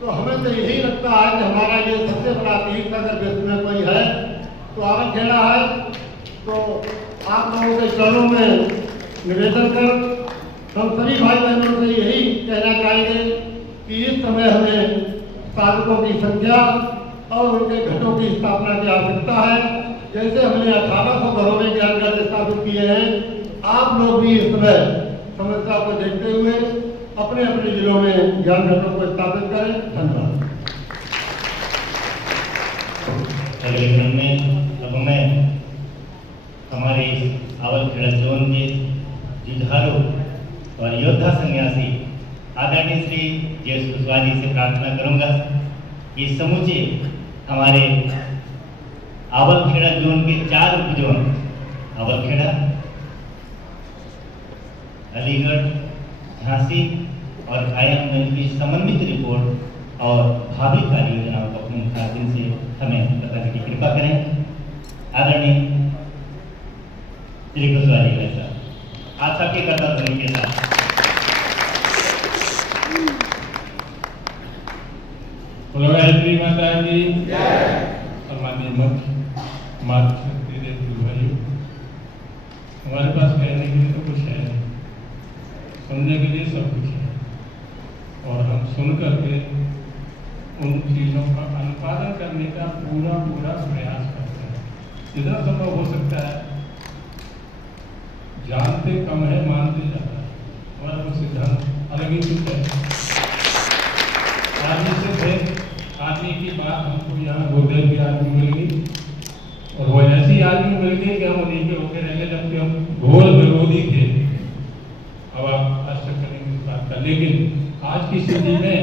तो हमें तो यही लगता है कि हमारा ये सबसे बड़ा तीर्थ अगर विश्व में कोई है तो आवड़खेड़ा है। तो आप लोगों के चरणों में निवेदन कर हम सभी भाई बहनों से यही कहना चाहेंगे कि इस समय हमें साधकों की संख्या और उनके घटों की स्थापना की आवश्यकता है। जैसे हमने 1800 घरों में ज्ञान घट स्थापित किए हैं, आप लोग भी इस समय समस्या को देखते हुए अपने अपने जिलों में ज्ञान घटों को स्थापित करें। धन्यवाद। अगले क्रम में अब मैं हमारे आवड़खेड़ा जोन के जुझारू और योद्धा सन्यासी आदरणीय श्री जयेश कुशवाहा जी से प्रार्थना करूंगा कि समूचे हमारे आवड़खेड़ा जोन के 4 उपजोन आवड़खेड़ा, अलीगढ़, झांसी और कायमगंज की समन्वित रिपोर्ट और भावी कार्य योजनाओं को अपने माध्यम से हमें बताने की कृपा करें। आदरणीय श्री कुशवाहा जी साहब, आज सबके करता ध्वनि के साथ गायत्री माता की सम्मानीय मुख्य मातृशक्ति देवी भाइयों, हमारे पास कहने के लिए तो कुछ है नहीं, सुनने के लिए सब कुछ है और हम सुन करके उन चीज़ों का अनुपालन करने का पूरा प्रयास करते हैं जितना संभव हो सकता है। जानते कम है, मानते ज़्यादा है, हमारा वो सिद्धांत अलग ही कुछ है। आदमी से थे, आदमी की बात हमको यहाँ गुरुदेव की आदमी मिल गई और वो ऐसी आदमी मिल गई कि हम उन्हीं के होके रहेंगे, जबकि हम घोर विरोधी थे। अब आप आश्चर्य करेंगे इस बात का, लेकिन आज की स्थिति में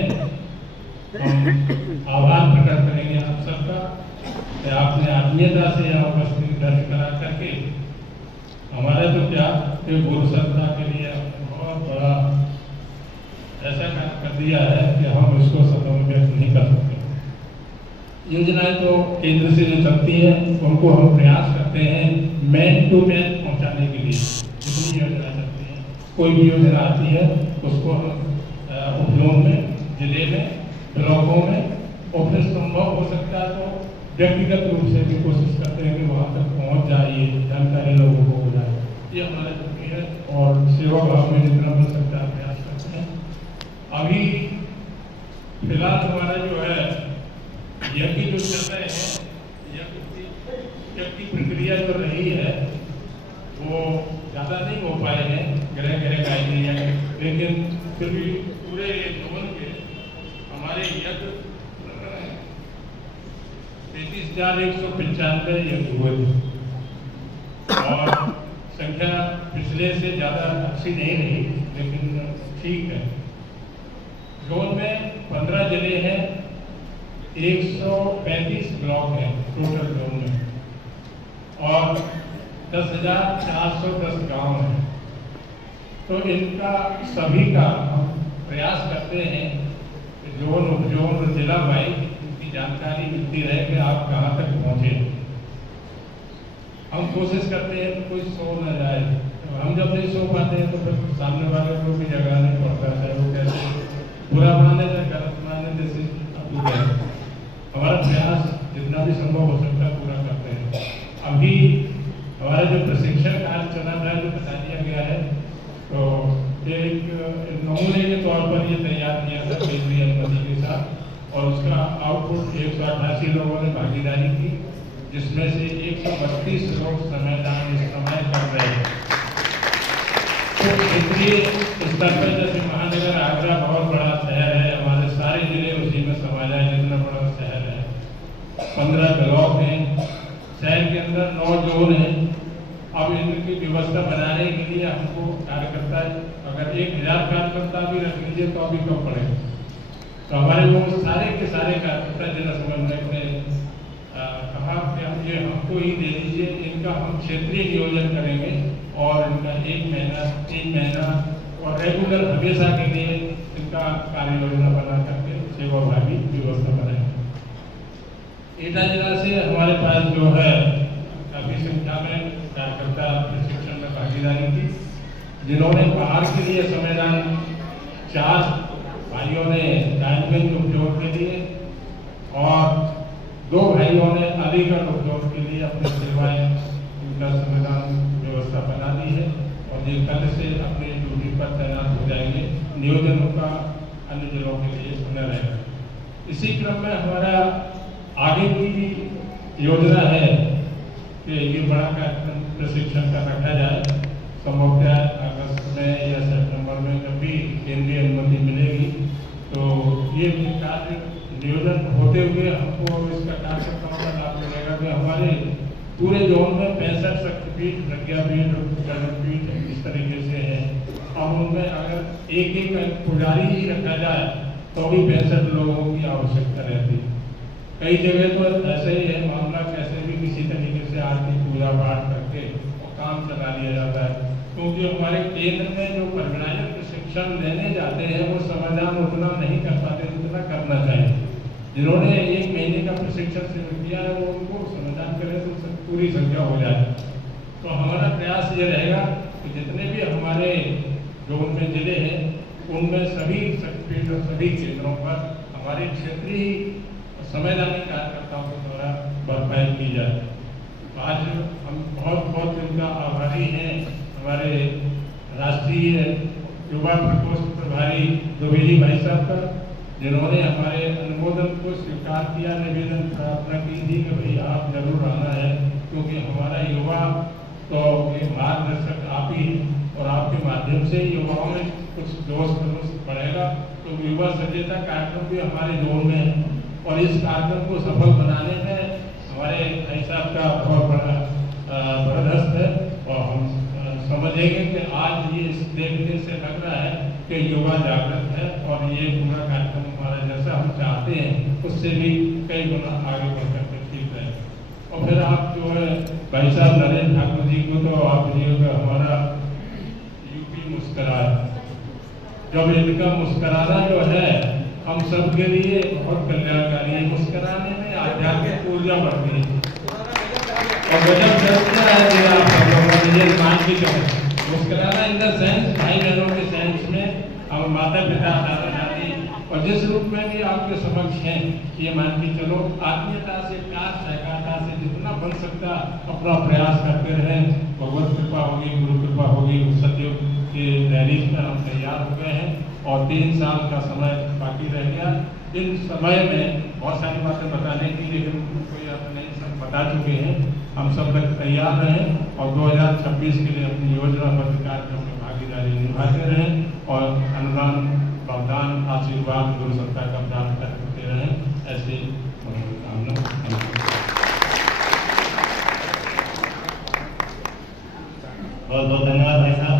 हम आभार प्रकट करेंगे आप सबका कि आपने आत्मीयता से यहाँ उपस्थिति दर्ज करा करके हमारा तो क्या गुरु श्रद्धा के लिए बहुत बड़ा ऐसा काम कर दिया है कि हम इसको शब्दों में व्यक्त नहीं कर सकते। योजनाएं तो केंद्र से जो चलती है उनको हम प्रयास करते हैं मैन टू मैन पहुंचाने के लिए। जितनी योजना चलती है, कोई भी योजना आती है उसको हम उपलोन में, जिले में, ब्लॉकों में और फिर संभव हो सकता है तो व्यक्तिगत रूप से भी कोशिश करते हैं कि वहाँ तक पहुँच जाए, ये जानकारी लोगों को हो जाए। ये हमारा ड्यूटी है और सेवा भाव में जितना बन सकता है प्रयास करते हैं। अभी फिलहाल हमारा जो है यज्ञ जो चल रहे हैं, यज्ञ की प्रक्रिया जो रही है वो ज़्यादा नहीं हो पाए हैं, ग्रह ग्रह का एरिया, लेकिन फिर भी पूरे जोन के हमारे यज्ञ 33,195 यज्ञ हुए थे और संख्या पिछले से ज़्यादा अच्छी नहीं रही, लेकिन ठीक है। जोन में 15 जिले हैं, 135 ब्लॉक हैं टोटल जोन में और 10,410 गांव हैं। तो इनका सभी का हम प्रयास करते हैं कि जोन उपजोन और जिला वाइज इनकी जानकारी मिलती रहे कि आप कहाँ तक पहुँचे। हम कोशिश करते हैं कि कोई सो न जाए। हम जब नहीं सो पाते हैं तो फिर सामने वाले को भी जगह नहीं पड़ता है, वो कैसे बुरा माने या गलत माने, जैसे हमारा प्रयास जितना भी संभव हो सकता है पूरा करते हैं। अभी हमारा जो प्रशिक्षण कार्य चला था, जो बता दिया गया है, तो एक नमूने के तौर पर ये तैयार किया था केंद्रीय अनुमति के साथ और उसका आउटपुट 188 लोगों ने भागीदारी की, जिसमें से 132 लोग समयदान इस समय कर रहे हैं। तो क्षेत्रीय स्तर पर जैसे महानगर आगरा बहुत बड़ा शहर है, हमारे सारे जिले उसी में समा जाए, जितना बड़ा शहर है। 15 ब्लॉक हैं, शहर के अंदर 9 जोन हैं। अब इनकी व्यवस्था बनाने के लिए हमको कार्यकर्ता, अगर 1000 कार्यकर्ता भी रख लीजिए तो अभी कम पड़ेगा। तो हमारे वो सारे के सारे कार्यकर्ता जिला समन्वयक ने कहा कि हम ये हमको ही दे दीजिए, इनका हम क्षेत्रीय नियोजन करेंगे और इनका 1 महीना 3 महीना और रेगुलर हमेशा के लिए इनका कार्य योजना बना करके सेवाभावी व्यवस्था बनाएंगे। एटा जिला से हमारे पास जो है काफी संख्या में कार्यकर्ता प्रशिक्षण में भागीदारी की, जिन्होंने पहाड़ के लिए संविधान 4 भाइयों ने राजगंज उपयोग के लिए और 2 भाइयों ने अलीगढ़ उपयोग के लिए अपनी सेवाएं उनका संविधान व्यवस्था बना दी है और ये कल से अपनी ड्यूटी पर तैनात हो जाएंगे। नियोजन उनका अन्य जिलों के लिए बना रहेगा। इसी क्रम में हमारा आगे की योजना है कि ये बड़ा कार्यक्रम प्रशिक्षण का रखा जाए। संभवतः अगस्त में या सितंबर में जब भी केंद्रीय अनुमति मिलेगी तो ये कार्य नियोजन होते हुए हमको इसका कार्यक्रम का लाभ मिलेगा कि हमारे पूरे जोन में 65 शक्तिपीठ, प्रज्ञापीठ, कर्मपीठ इस तरीके से है। अब उनमें अगर एक पुजारी ही रखा जाए तो भी 65 लोगों की आवश्यकता रहती है। कई जगह तो ऐसे ही है मामला, कैसे भी किसी तरीके से आरती पूजा पाठ करके और काम चला लिया जाता है, क्योंकि हमारे केंद्र में जो ऑर्गेनाइजर प्रशिक्षण लेने जाते हैं वो समाधान उतना नहीं कर पाते जितना करना चाहिए। जिन्होंने 1 महीने का प्रशिक्षण शुरू किया है वो उनको समाधान करें तो पूरी संख्या हो जाए। तो हमारा प्रयास ये रहेगा कि जितने भी हमारे जोन में जिले हैं उनमें सभी शक्तिपीठ और सभी केंद्रों पर हमारे क्षेत्रीय संवैधानिक कार्यकर्ताओं के द्वारा भरपाई की जाए। आज हम बहुत बहुत इनका आभारी हैं हमारे राष्ट्रीय युवा प्रकोष्ठ प्रभारी द्विवेदी भाई साहब का, जिन्होंने हमारे अनुमोदन को स्वीकार किया, निवेदन प्रार्थना की थी कि भाई आप जरूर आना है, क्योंकि हमारा युवा तो एक मार्गदर्शक आप ही और आपके माध्यम से युवाओं में कुछ जोश खरोश बढ़ेगा। तो युवा सचेता कार्यक्रम भी हमारे जोन में है और इस कार्यक्रम को सफल बनाने में हमारे भाई साहब का बहुत बड़ा बरदस्त है और हम समझेंगे कि आज ये इस देखने से लग रहा है कि युवा जागृत है और ये पूरा कार्यक्रम हमारा जैसा हम चाहते हैं उससे भी कई गुना आगे बढ़ करके ठीक है। और फिर आप जो है भाई साहब नरेंद्र ठाकुर जी को तो आप हमारा यूपी मुस्कुराए, जब इनका मुस्कुराना जो है हम सब के लिए बहुत कल्याणकारी है। मुस्कुराने में आध्यात्मिक ऊर्जा बढ़ती है और गजब करता है कि आप सब लोगों ने ये मान के चले। मुस्कुराना इन द सेंस भाई बहनों के सेंस में हम माता पिता दादा दादी और जिस रूप में भी आपके समक्ष हैं, ये मान के चलो आत्मीयता से प्यार सहकारता से जितना बन सकता अपना प्रयास करते रहें। भगवत कृपा होगी, गुरु कृपा होगी। सतयुग के दहलीज पर हम तैयार हो गए हैं और 3 साल का समय बाकी रह गया। इन समय में बहुत सारी बातें बताने की, लेकिन कोई आप नहीं, सब बता चुके हैं। हम सब तक तैयार रहें और 2026 के लिए अपनी योजनाबद्ध कार्यक्रम में भागीदारी निभाते रहें और अनुदान वरदान आशीर्वाद गुरु सत्ता का प्राप्त करते रहें। ऐसे मनोकामना। बहुत बहुत धन्यवाद भाई साहब।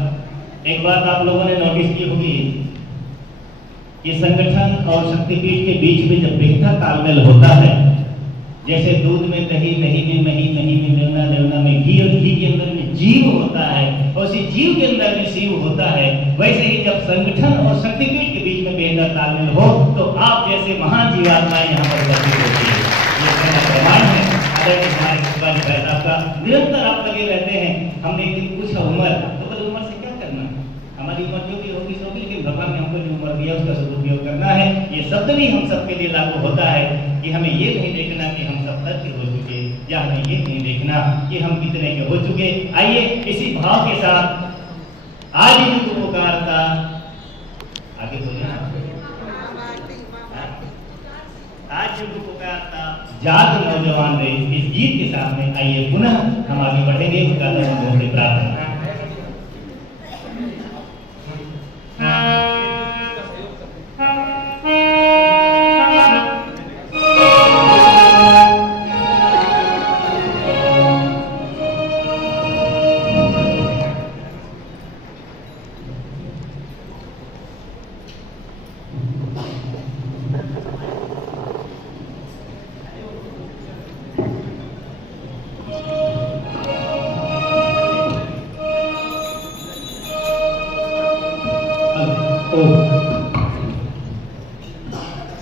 एक बात आप लोगों ने नोटिस की होगी कि संगठन और शक्तिपीठ के बीच में जब बेहतर तालमेल होता है, जैसे दूध में दही, दही में मही, मही में नेवना, नेवना में घी और घी के अंदर में जीव होता है और उसी जीव के अंदर में शिव होता है, वैसे ही जब संगठन और शक्तिपीठ के बीच में बेहतर तालमेल हो तो आप जैसे महान जीवात्माएं यहाँ पर उपस्थित होती है। ये कहना प्रमाण है हमारे शिवाजी भाई साहब का। निरंतर आप लगे रहते हैं। हमने एक दिन पूछा उम्र, तो कल उम्र से क्या करना, हमारी उम्र जो भी होगी होगी, लेकिन भगवान ने हमको जो उम्र दिया उसका सदुपयोग करना है। ये शब्द भी हम सबके लिए लागू होता है कि हमें ये नहीं देखना कि हम सब तक के हो चुके, या हमें ये नहीं देखना कि हम कितने के हो चुके। आइए इसी भाव के साथ आज ही को पुकारता, आगे बोलिए, आज को पुकारता जाग नौजवान रे, इस गीत के साथ में आइए पुनः हम आगे बढ़ेंगे। उसका धन्यवाद से प्रार्थना।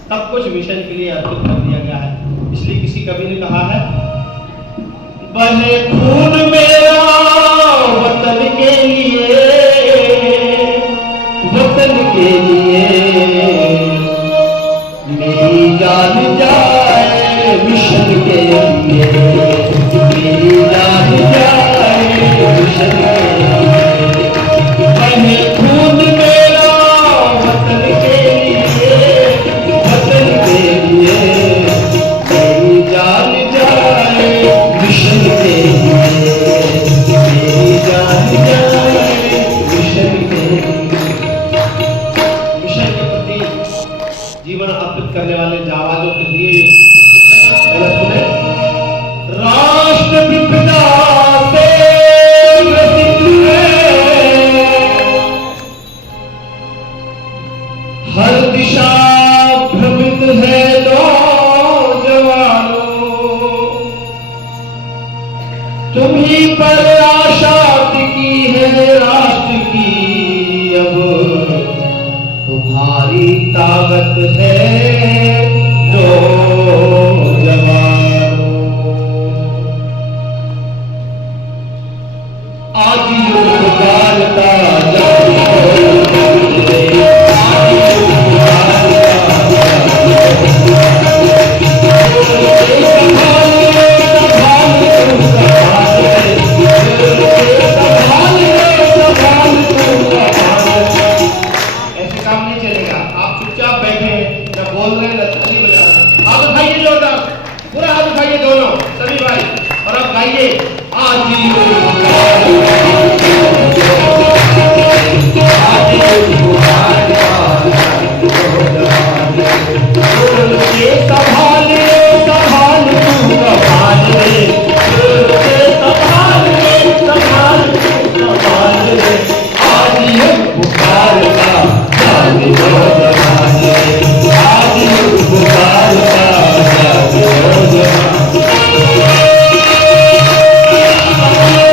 सब कुछ मिशन के लिए अर्पित कर दिया गया है। इसलिए किसी कवि ने कहा है, बहे खून मेरा वतन के लिए, वतन के लिए मेरी जान जाए मिशन के लिए, मेरी जान जाए मिशन के लिए। बहे खून मेरा वतन के लिए, वतन के लिए मेरी जान जाए मिशन के लिए, मेरी जान जाए मिशन के लिए। मिशन के प्रति जीवन अर्पित करने वाले जाबाजों के लिए राष्ट्र विपदा से ग्रसित है, हर दिशा भ्रमित है नौजवानों, तुम्ही पर आशा टिकी है राष्ट्र की, अब तुम्हारी ताकत है नौजवानों। आज युग पुकारता जाति हो, आज युग ऐसे काम नहीं चलेगा। आप चुपचाप बैठे हैं, न बोल रहे हैं, न ताली बजा रहे हैं। आप उठाइए जोरदार, पूरा हाथ उठाइए दोनों सभी भाई, और अब गाइए आज आज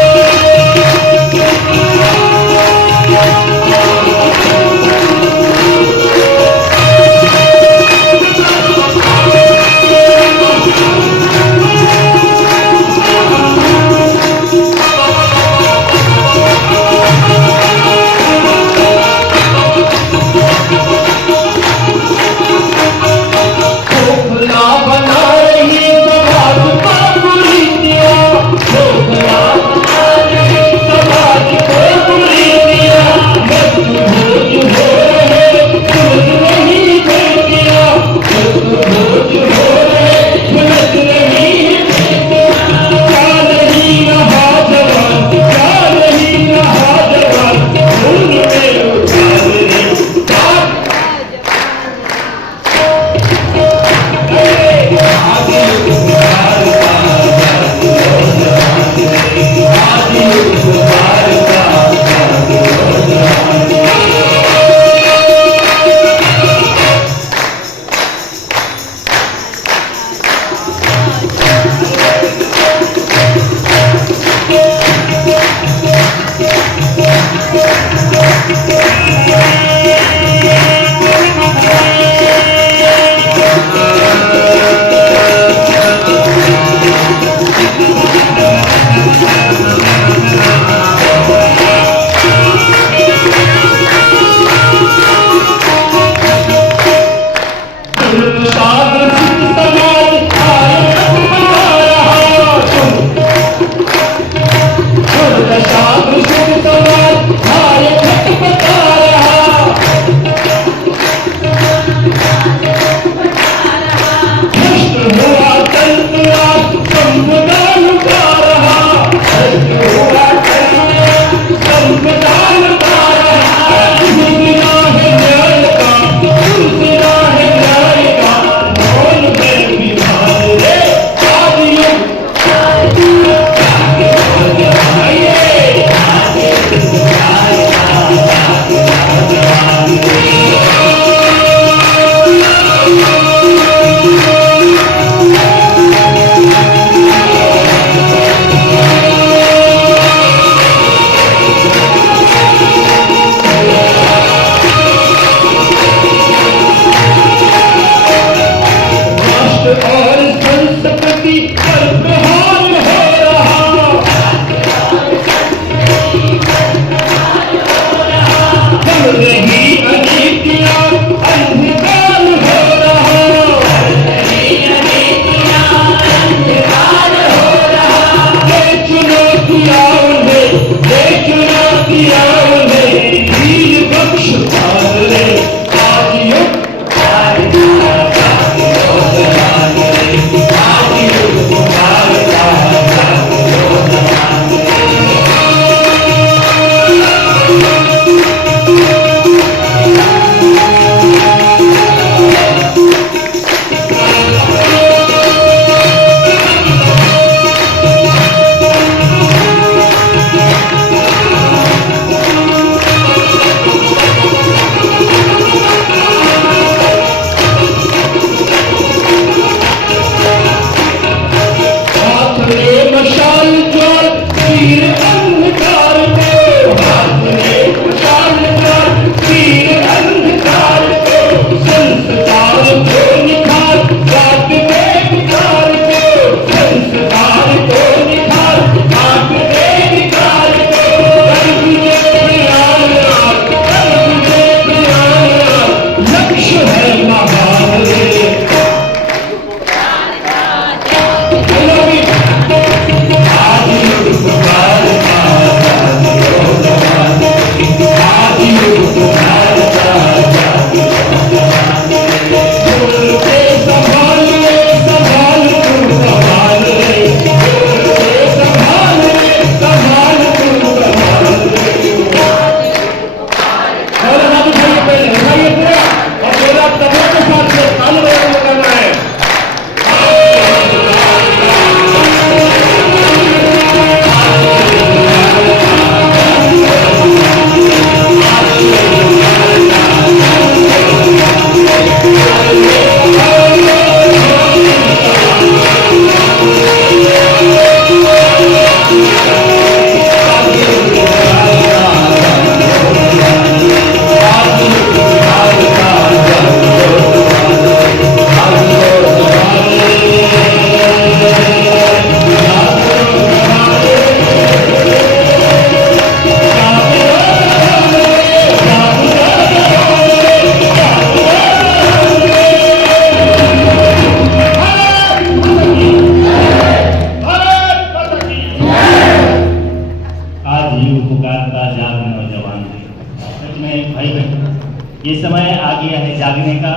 आ गया है जागने का,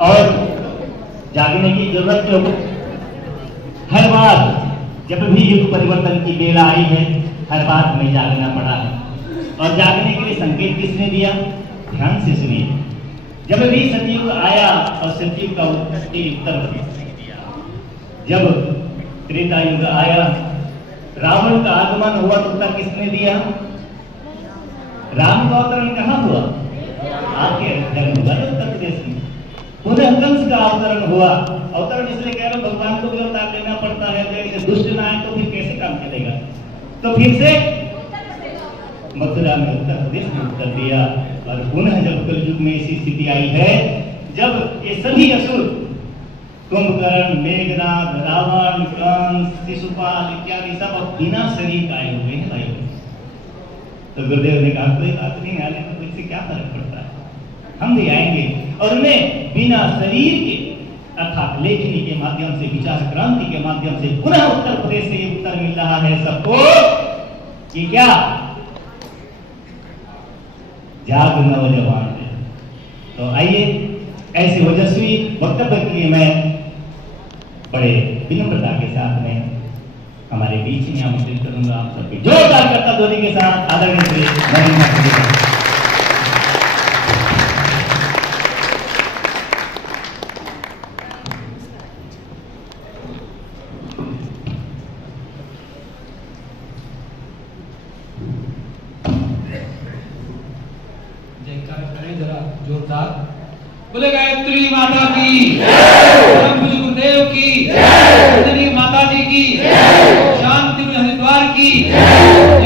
और जागने की जरूरत जो हर बार जब भी युग परिवर्तन की बेला आई है, हर बार हमें जागना पड़ा है। और जागने के लिए संकेत किसने दिया? ध्यान से सुनिए। जब भी सतयुग आया और सतयुग का उत्तर दिया, जब त्रेता युग आया, रावण का आगमन हुआ तो उत्तर किसने दिया? राम का अवतरण कहाँ हुआ? आपके जन्म हुआ उत्तर प्रदेश में। पुनः कंस का अवतरण हुआ। अवतरण इसलिए कह रहा हूं, भगवान को भी अवतार लेना पड़ता है, जैसे दुष्ट ना आए तो फिर कैसे काम चलेगा। तो फिर से मथुरा में उत्तर प्रदेश में उत्तर दिया। और पुनः जब कलयुग में ऐसी स्थिति आई है, जब ये सभी असुर कुंभकर्ण, मेघनाथ, रावण, कंस, शिशुपाल इत्यादि सब बिना शरीर आए हुए हैं भाई। तो गुरुदेव ने कहा कोई बात नहीं, आने तो इससे क्या फर्क पड़ता है, हम भी आएंगे। और उन्हें बिना शरीर के अर्थात लेखनी के माध्यम से, विचार क्रांति के माध्यम से पुनः उत्तर प्रदेश से ये उत्तर मिल रहा है सबको कि क्या जाग नौजवान है। तो आइए, ऐसे ओजस्वी वक्तव्य के लिए मैं बड़े विनम्रता के साथ में हमारे बीच में आमंत्रित करूंगा आप सबके जोरदार करता ध्वनि के साथ आदरणीय श्री नरेंद्र मोदी। जोरदार बोले गायत्री माता की, गुरुदेव की, माता जी की, शांति हरिद्वार की,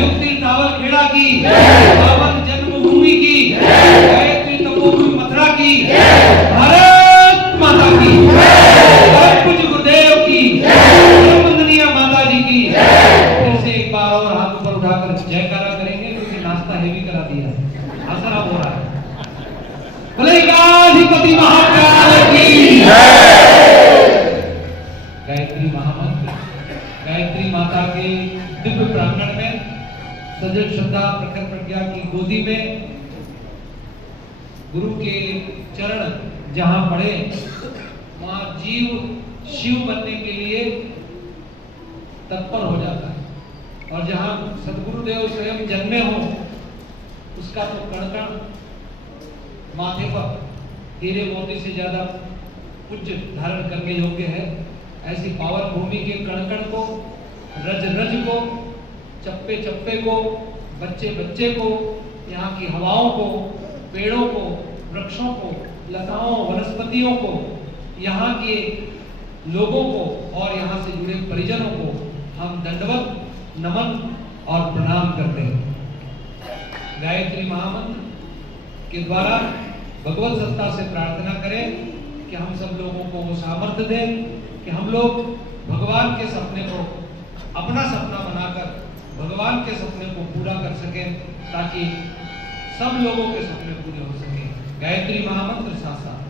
युक्ति तावलखेड़ा की, पावन जन्मभूमि की, गायत्री तपोभूमि मथुरा की, भारत माता की, पूज्य गुरुदेव की, वंदनीय माता जी की। फिर से एक बार और हाथ ऊपर उठाकर जयकारा करेंगे, क्योंकि नाश्ता हेवी करा दिया है, असर अब हो रहा है। अधिपति महाकाल की गायत्री महामंत्र, गायत्री माता के दिव्य प्रांगण में सजल श्रद्धा प्रखर प्रज्ञा की गोदी में गुरु के चरण जहां पड़े, वहां जीव शिव बनने के लिए तत्पर हो जाता है। और जहां सदगुरुदेव स्वयं जन्मे हो, उसका तो कण कण माथे पर हीरे मोती से ज्यादा पूज्य धारण करने योग्य है। ऐसी पावन भूमि के कण कण को, रज रज को, चप्पे चप्पे को, बच्चे बच्चे को, यहाँ की हवाओं को, पेड़ों को, वृक्षों को, लताओं, वनस्पतियों को, यहाँ के लोगों को और यहाँ से जुड़े परिजनों को हम दंडवत नमन और प्रणाम करते हैं। गायत्री महामंत्र के द्वारा भगवत सत्ता से प्रार्थना करें कि हम सब लोगों को वो सामर्थ्य दें कि हम लोग भगवान के सपने को अपना सपना बनाकर भगवान के सपने को पूरा कर सकें, ताकि सब लोगों के सपने पूरे हो सकें। गायत्री महामंत्र साथ साथ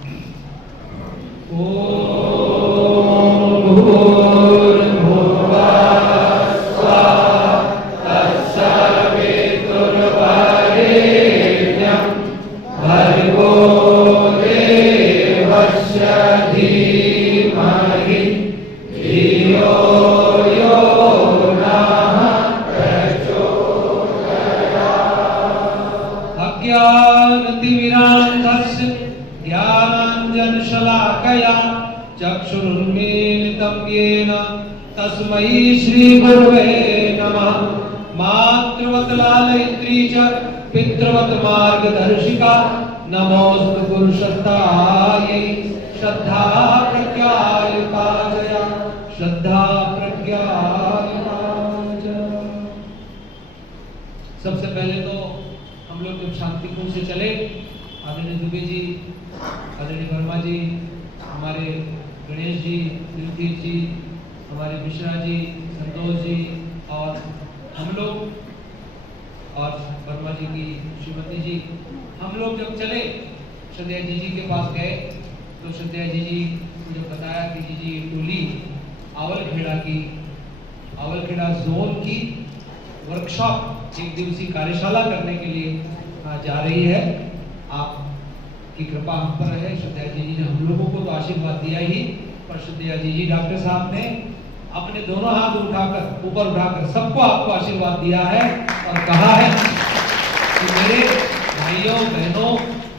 तस्मै श्री गुरुवे नमः। मातृवत लालयित्री च पितृवत मार्गदर्शिका, नमोस्तु गुरु श्रद्धायै श्रद्धा प्रज्ञाय पाजया, श्रद्धा प्रज्ञाय पाजया। सबसे पहले तो हम लोग जब शांतिपूर्ण से चले, आदरणीय दुबे जी, आदरणीय वर्मा जी, हमारे गणेश जी, दिलतीर जी, हमारे मिश्रा जी, संतोष जी और हम लोग और वर्मा जी की श्रीमती जी, हम लोग जब चले श्रद्धेय जी के पास गए तो श्रद्धेय जी मुझे बताया कि जी टोली आवलखेड़ा जोन की वर्कशॉप, एक दिवसीय कार्यशाला करने के लिए जा रही है। आप की कृपा हम पर रहे। श्रद्धेय जी ने हम लोगों को तो आशीर्वाद दिया ही, पर श्रद्धेय जी डॉक्टर साहब ने अपने दोनों हाथ उठाकर ऊपर उठाकर सबको आपको आशीर्वाद दिया है और कहा है कि मेरे भाइयों बहनों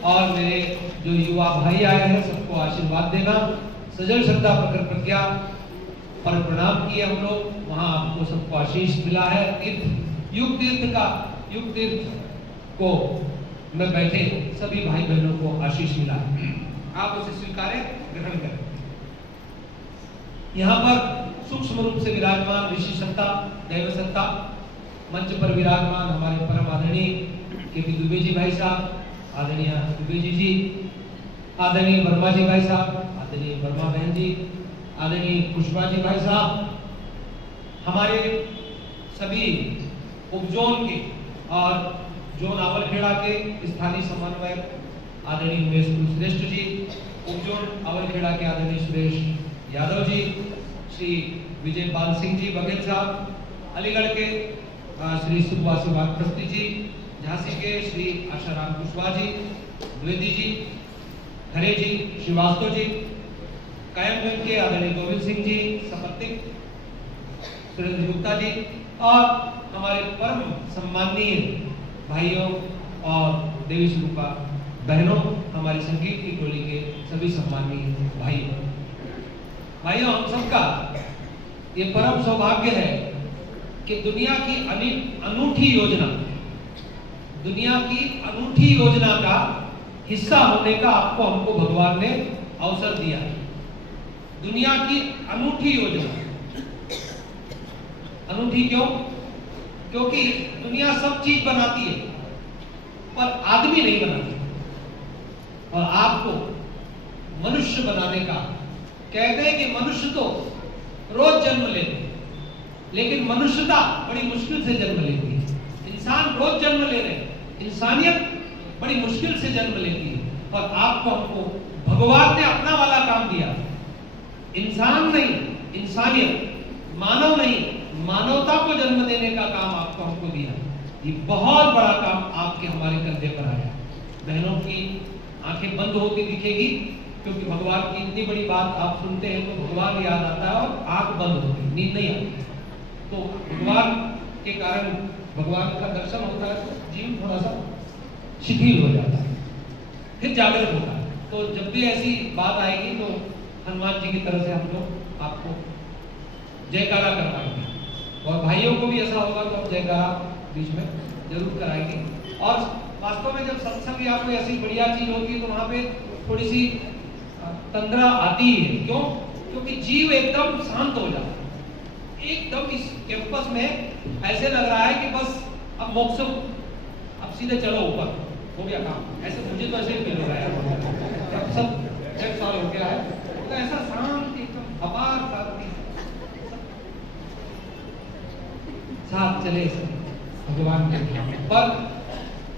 और मेरे जो युवा भाई आए हैं सबको आशीर्वाद देना। सजल श्रद्धा प्रकट प्रज्ञा पर प्रणाम किए हम लोग, वहां आपको सबको आशीष मिला है। तीर्थ युग तीर्थ को में बैठे सभी भाई बहनों को आशीष मिला है, आप उसे स्वीकारें, ग्रहण करें। यहाँ पर सूक्ष्म रूप से विराजमान ऋषि सत्ता, दैव सत्ता, मंच पर विराजमान हमारे परम आदरणीय केपी दुबे जी भाई साहब, आदरणीय दुबे जी, आदरणीय वर्मा जी भाई साहब, आदरणीय वर्मा बहन जी, आदरणीय पुष्पा जी भाई साहब, हमारे सभी उपजोन के और जोन आवलखेड़ा के स्थानीय समन्वयक आदरणीय उमेश श्रेष्ठ जी, उपजोन आवलखेड़ा के आदरणीय सुरेश यादव जी, श्री विजय पाल सिंह जी बघेल साहब, अलीगढ़ के श्री सुखवासी वाकप्रस्ती जी, झांसी के श्री आशाराम कुशवाहा जी, द्विवेदी जी, खरे जी, श्रीवास्तव जी, कायमगंज के आदरणीय गोविंद सिंह जी, सपत्तिक सुरेंद्र गुप्ता जी और हमारे परम सम्माननीय भाइयों और देवी स्वरूपा बहनों, हमारी संगीत की टोली के सभी सम्माननीय भाइयों, हम सबका ये परम सौभाग्य है कि दुनिया की अनूठी योजना का हिस्सा होने का आपको हमको भगवान ने अवसर दिया है। दुनिया की अनूठी योजना, अनूठी क्यों? क्योंकि दुनिया सब चीज बनाती है पर आदमी नहीं बनाती, और आपको मनुष्य बनाने का, कहते हैं कि मनुष्य तो रोज जन्म लेते हैं, लेकिन मनुष्यता बड़ी मुश्किल से जन्म लेती है। इंसान रोज जन्म ले रहे हैं, इंसानियत बड़ी मुश्किल से जन्म लेती है, और आपको हमको भगवान ने अपना वाला काम दिया। इंसान नहीं, इंसानियत, मानव नहीं, मानवता को जन्म देने का काम आपको हमको दिया। ये बहुत बड़ा काम आपके हमारे कंधे पर आया। बहनों की आंखें बंद होती दिखेगी, क्योंकि भगवान की इतनी बड़ी बात आप सुनते हैं तो भगवान याद आता है और आंख बंद होती है, नींद नहीं आती। तो भगवान के कारण भगवान का दर्शन होता है तो जीवन थोड़ा सा शिथिल हो जाता है, फिर जागृत होता है। तो जब भी ऐसी बात आएगी तो हनुमान जी की तरफ से हम लोग आपको जयकारा करवाएंगे, और भाइयों को भी ऐसा होगा तो हम जयकारा बीच में जरूर कराएंगे। और वास्तव में जब सत्संग या कोई ऐसी बढ़िया चीज होती है तो वहां पे थोड़ी सी तंद्रा आती है। क्यों? क्योंकि जीव एकदम शांत हो जाता है। एकदम इस कैंपस में ऐसे लग रहा है कि बस अब मोक्ष, अब सीधे चलो ऊपर, हो गया काम। ऐसे मुझे तो ऐसे ही फील हो रहा है, अब सब 1 साल हो गया है तो ऐसा शांत एकदम अपार शांति साथ चले भगवान के, पर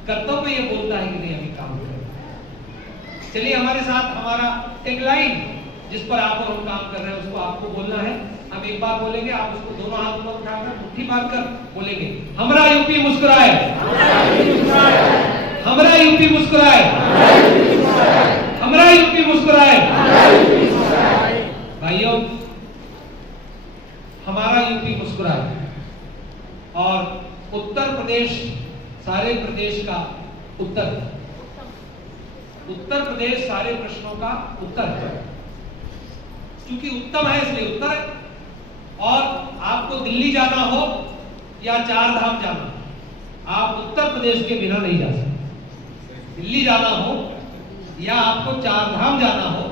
कर्तव्य ये बोलता है कि नहीं अभी काम करें। चलिए हमारे साथ हमारा एक लाइन जिस पर आप और हम काम कर रहे हैं उसको आपको बोलना है। हम एक बार बोलेंगे, आप उसको दोनों हाथ ऊपर उठाकर मुट्ठी बांधकर बोलेंगे, हमरा यूपी मुस्कुराए, हमरा यूपी मुस्कुराए, हमरा यूपी मुस्कुराए। भाइयों, हमारा यूपी मुस्कुराए, और उत्तर प्रदेश सारे प्रदेश का उत्तर, उत्तर प्रदेश सारे प्रश्नों का उत्तर है, क्योंकि उत्तम है इसलिए उत्तर है। और आपको दिल्ली जाना हो या 4 धाम जाना, आप उत्तर प्रदेश के बिना नहीं जा सकते। दिल्ली जाना हो या आपको 4 धाम जाना हो,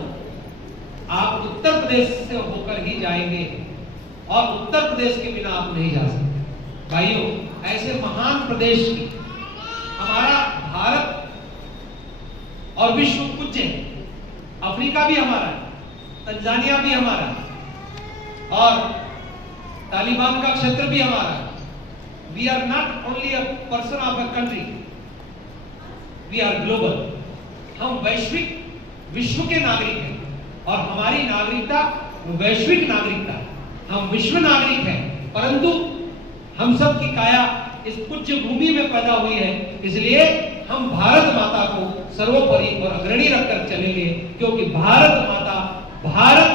आप उत्तर प्रदेश से होकर ही जाएंगे, और उत्तर प्रदेश के बिना आप नहीं जा सकते। भाइयों, ऐसे महान प्रदेश की हमारा भारत और विश्व पूज्य है। अफ्रीका भी हमारा है, तंजानिया भी हमारा है, और तालिबान का क्षेत्र भी हमारा है। We are not only a person of a country, we are global. हम वैश्विक विश्व के नागरिक हैं, और हमारी नागरिकता वैश्विक नागरिकता है। हम विश्व नागरिक हैं, परंतु हम सब की काया इस पूज्य भूमि में पैदा हुई है, इसलिए हम भारत माता को सर्वोपरि और अग्रणी रखकर चलेंगे, क्योंकि भारत माता, भारत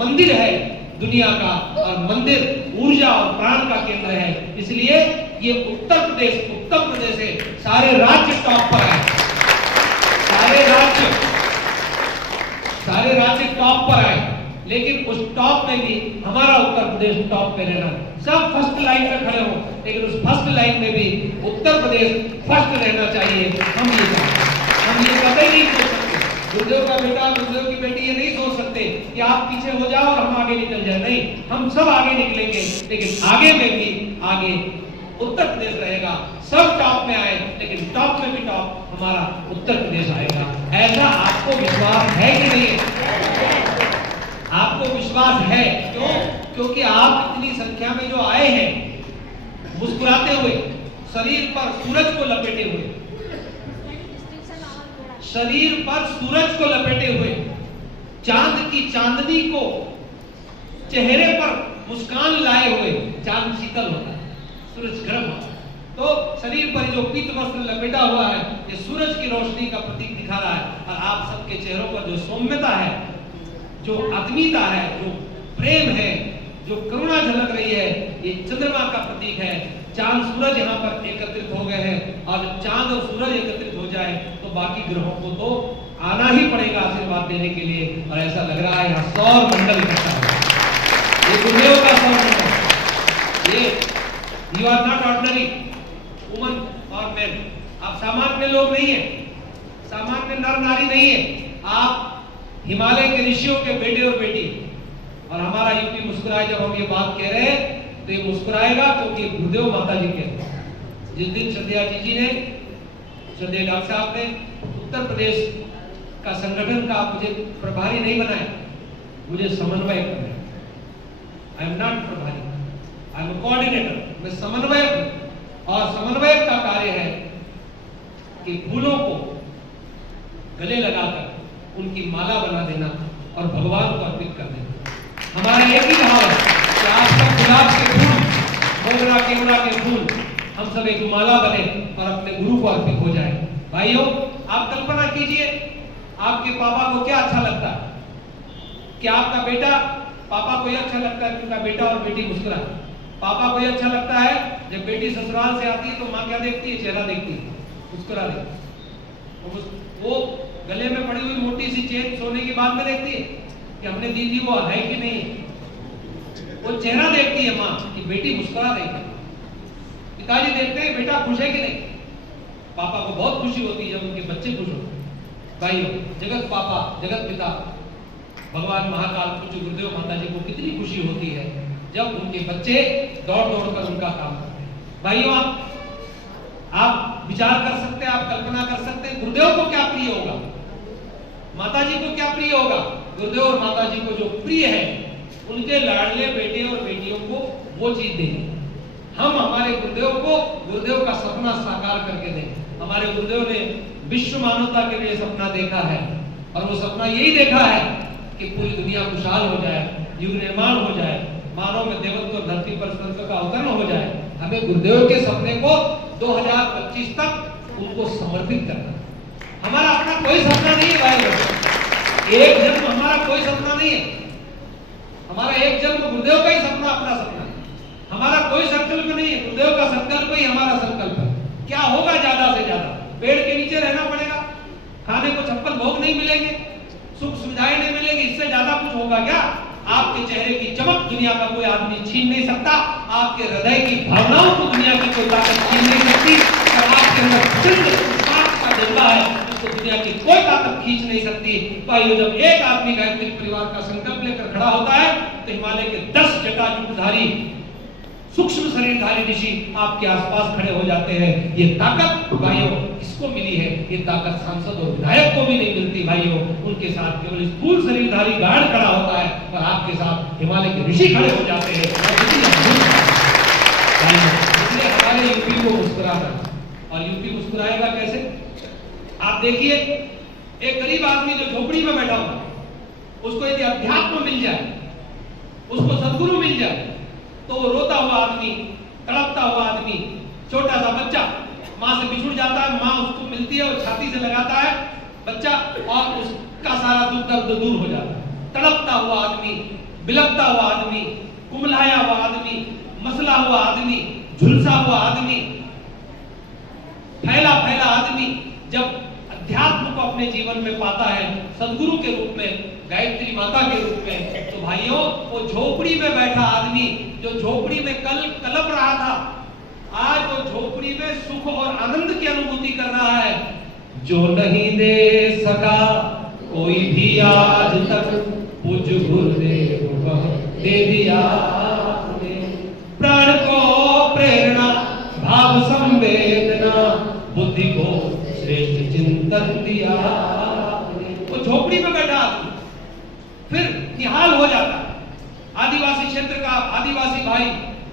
मंदिर है दुनिया का, और मंदिर ऊर्जा और प्राण का केंद्र है। इसलिए ये उत्तर प्रदेश है, सारे राज्य टॉप पर आए, सारे राज्य टॉप पर आए, लेकिन उस टॉप में भी हमारा उत्तर प्रदेश टॉप पे रहना। सब फर्स्ट लाइन में खड़े हो, लेकिन उस फर्स्ट लाइन में भी उत्तर प्रदेश फर्स्ट रहना चाहिए। हम ये चाहते हैं, हम ये कतई नहीं सोच सकते, गुरुदेव का बेटा, गुरुदेव की बेटी ये नहीं सोच सकते कि आप पीछे हो जाओ और हम आगे निकल जाए। नहीं, हम सब आगे निकलेंगे, लेकिन आगे में भी आगे उत्तर प्रदेश रहेगा। सब टॉप में आए, लेकिन टॉप में भी टॉप हमारा उत्तर प्रदेश आएगा। ऐसा आपको विश्वास है कि नहीं है? आपको विश्वास है? क्यों? क्योंकि आप इतनी संख्या में जो आए हैं, मुस्कुराते हुए, शरीर पर सूरज को लपेटे हुए, शरीर पर सूरज को लपेटे हुए, चांद की चांदनी को चेहरे पर मुस्कान लाए हुए। चांद शीतल होता है, सूरज गर्म होता है, तो शरीर पर जो पीत वस्त्र लपेटा हुआ है, ये सूरज की रोशनी का प्रतीक दिखा रहा है। और आप सबके चेहरों पर जो सौम्यता है, जो आत्मीयता है, जो प्रेम है, जो करुणा झलक रही है, ये चंद्रमा का प्रतीक है। चांद सूरज यहाँ पर एकत्रित हो गए हैं, और जब चांद और सूरज एकत्रित हो जाए तो बाकी ग्रहों को तो आना ही पड़ेगा आशीर्वाद देने के लिए। और ऐसा लग रहा है यहाँ सौर मंडल इकट्ठा हो, ये गुरुदेव का सौर मंडल। ये you are not ordinary woman और मैन, आप सामान्य लोग नहीं है, सामान्य नर नारी नहीं है, आप हिमालय के ऋषियों के बेटे और बेटी। और हमारा यूपी मुस्कुराए, जब हम ये बात कह रहे हैं तो ये मुस्कुराएगा, क्योंकि गुरुदेव माता जी के जिस दिन श्रद्धेया जी ने, श्रद्धेय डॉक्टर साहब ने उत्तर प्रदेश का संगठन का मुझे प्रभारी नहीं बनाया, मुझे समन्वयक बनाया। आई एम नॉट प्रभारी, आई एम कोऑर्डिनेटर, मैं समन्वयक हूं। और समन्वयक का कार्य है कि फूलों को गले लगाकर उनकी माला बना देना और भगवान को अर्पित कर देना। हमारा एक ही भाव है कि आज तक गुलाब के फूल, मोगरा केवड़ा के फूल, हम सब एक माला बने और अपने गुरु को अर्पित हो जाए। भाइयों, आप कल्पना कीजिए, आपके पापा को क्या अच्छा लगता है कि आपका बेटा, पापा को यह अच्छा लगता है कि उनका बेटा और बेटी मुस्कुराए। पापा को यह अच्छा लगता है जब बेटी ससुराल से आती है तो माँ क्या देखती है? चेहरा देखती है, मुस्कुरा देती है। वो गले में पड़ी हुई मोटी सी चेन सोने की बाद में देखती है कि हमने दी थी वो है कि नहीं, वो चेहरा देखती है माँ कि बेटी मुस्कुरा रही है। पिताजी देखते हैं बेटा खुश है कि नहीं। पापा को बहुत खुशी होती है जब उनके बच्चे खुश होते हैं। भाइयों, जगत पापा, जगत पिता भगवान महाकाल पूज्य गुरुदेव माता जी को कितनी खुशी होती है जब उनके बच्चे दौड़ दौड़ कर उनका काम करते हैं। भाइयों, आप विचार कर सकते हैं, आप कल्पना कर सकते हैं गुरुदेव को क्या प्रिय होगा, माता जी को क्या प्रिय होगा। गुरुदेव और माता जी को जो प्रिय है, उनके लाडले बेटे और बेटियों को वो चीज दें। हम हमारे गुरुदेव को गुरुदेव का सपना साकार करके दें। हमारे गुरुदेव ने विश्व मानवता के लिए सपना देखा है, और वो सपना यही देखा है कि पूरी दुनिया खुशहाल हो जाए, युग निर्माण हो जाए, मानव में देवत्व और धरती पर संत का अवतरण हो जाए। हमें गुरुदेव के सपने को 2025 तक उनको समर्पित करना। हमारा अपना कोई सपना नहीं है भाई, एक जन्म हमारा कोई सपना नहीं है। हमारा एक जन्म गुरुदेव का ही सपना, अपना सपना है। हमारा कोई संकल्प नहीं है, गुरुदेव का संकल्प ही हमारा संकल्प है। क्या होगा? ज्यादा से ज्यादा पेड़ के नीचे रहना पड़ेगा, खाने को चप्पल भोग नहीं मिलेंगे, सुख सुविधाएं नहीं मिलेगी, इससे ज्यादा कुछ होगा क्या? आपके चेहरे की चमक दुनिया का कोई आदमी छीन नहीं सकता, आपके हृदय की भावनाओं को दुनिया की कोई ताकत छीन नहीं सकती, और आपके अंदर का जज्बा है जिसको दुनिया की कोई ताकत खींच नहीं सकती। भाइयों, जब एक आदमी गायत्री परिवार का संकल्प लेकर खड़ा होता है तो हिमालय के 10 जटाजुटधारी सूक्ष्म शरीरधारी ऋषि आपके आसपास खड़े हो जाते हैं। ये ताकत भाइयों किसको मिली है? ये ताकत सांसद और विधायक को भी नहीं मिलती भाइयों। उनके साथ केवल स्थूल शरीरधारी गार्ड खड़ा होता है, और आपके साथ हिमालय के ऋषि खड़े हो जाते हैं। इसलिए हमारे यूपी को मुस्कुराना, और यूपी मुस्कुराएगा कैसे? आप देखिए, एक गरीब आदमी जो झोपड़ी में बैठा हुआ, उसको यदि अध्यात्म मिल जाए, उसको सद्गुरु मिल जाए, तो वो रोता हुआ आदमी, तड़पता हुआ आदमी, छोटा सा बच्चा माँ से बिछुड़ जाता है, माँ उसको मिलती है और छाती से लगाता है, बच्चा, और उसका सारा दुख दर्द दूर हो जाता है। तड़पता हुआ आदमी, बिलखता हुआ आदमी, कुमलाया हुआ आदमी, मसला हुआ आदमी, झुलसा हुआ आदमी, फैला फैला आदमी जब अध्यात्म को अपने जीवन में पाता है, सदगुरु के रूप में, गायत्री माता के रूप में, तो भाइयों वो झोपड़ी में बैठा आदमी जो झोपड़ी में कल कलप रहा था, आज वो झोपड़ी में सुख और आनंद की अनुभूति कर रहा है। जो नहीं दे सका कोई भी आज तक, पूज्य गुरुदेव दे दिया आपने। प्राण को प्रेरणा, भाव संवेदना, बुद्धि को श्रेष्ठ चिंतन दिया आपने। वो झोपड़ी में बैठा आदमी फिर निहाल हो जाता है। आदिवासी क्षेत्र का आदिवासी भाई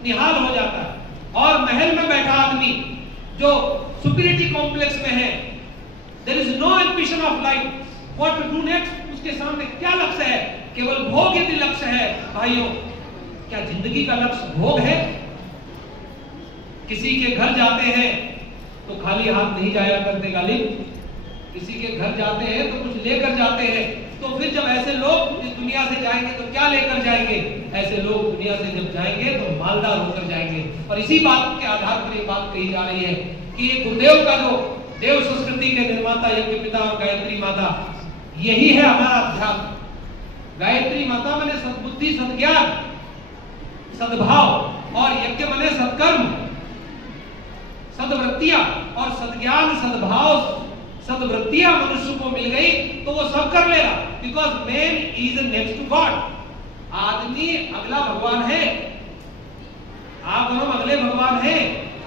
निहाल हो जाता है। और महल में बैठा आदमी जो सुपीरियरिटी कॉम्प्लेक्स में है, there is no ambition of life, what to do next, उसके सामने क्या लक्ष्य है? केवल भोग यदि लक्ष्य है भाइयों, क्या जिंदगी का लक्ष्य भोग है? किसी के घर जाते हैं तो खाली हाथ नहीं जाया करते गालिब, किसी के घर जाते हैं तो कुछ लेकर जाते हैं। तो फिर जब ऐसे लोग इस दुनिया से जाएंगे तो क्या लेकर जाएंगे? ऐसे लोग दुनिया से जब जाएंगे तो मालदार होकर जाएंगे। और इसी बात के आधार पर ये बात कही जा रही है कि ये गुरुदेव का जो देव संस्कृति के निर्माता यज्ञ पिता और गायत्री माता, यही है हमारा अध्यात्म। गायत्री माता माने सद्बुद्धि, सद्ज्ञान, सद्भाव, और यज्ञ माने सत्कर्म, सद्वृत्तियां। और सद्ज्ञान, सद्भाव, सद्वृत्तियां मनुष्य को मिल गई तो वो सब कर लेगा, because man is next to God. आदमी अगला भगवान है, आप और हम अगले भगवान हैं।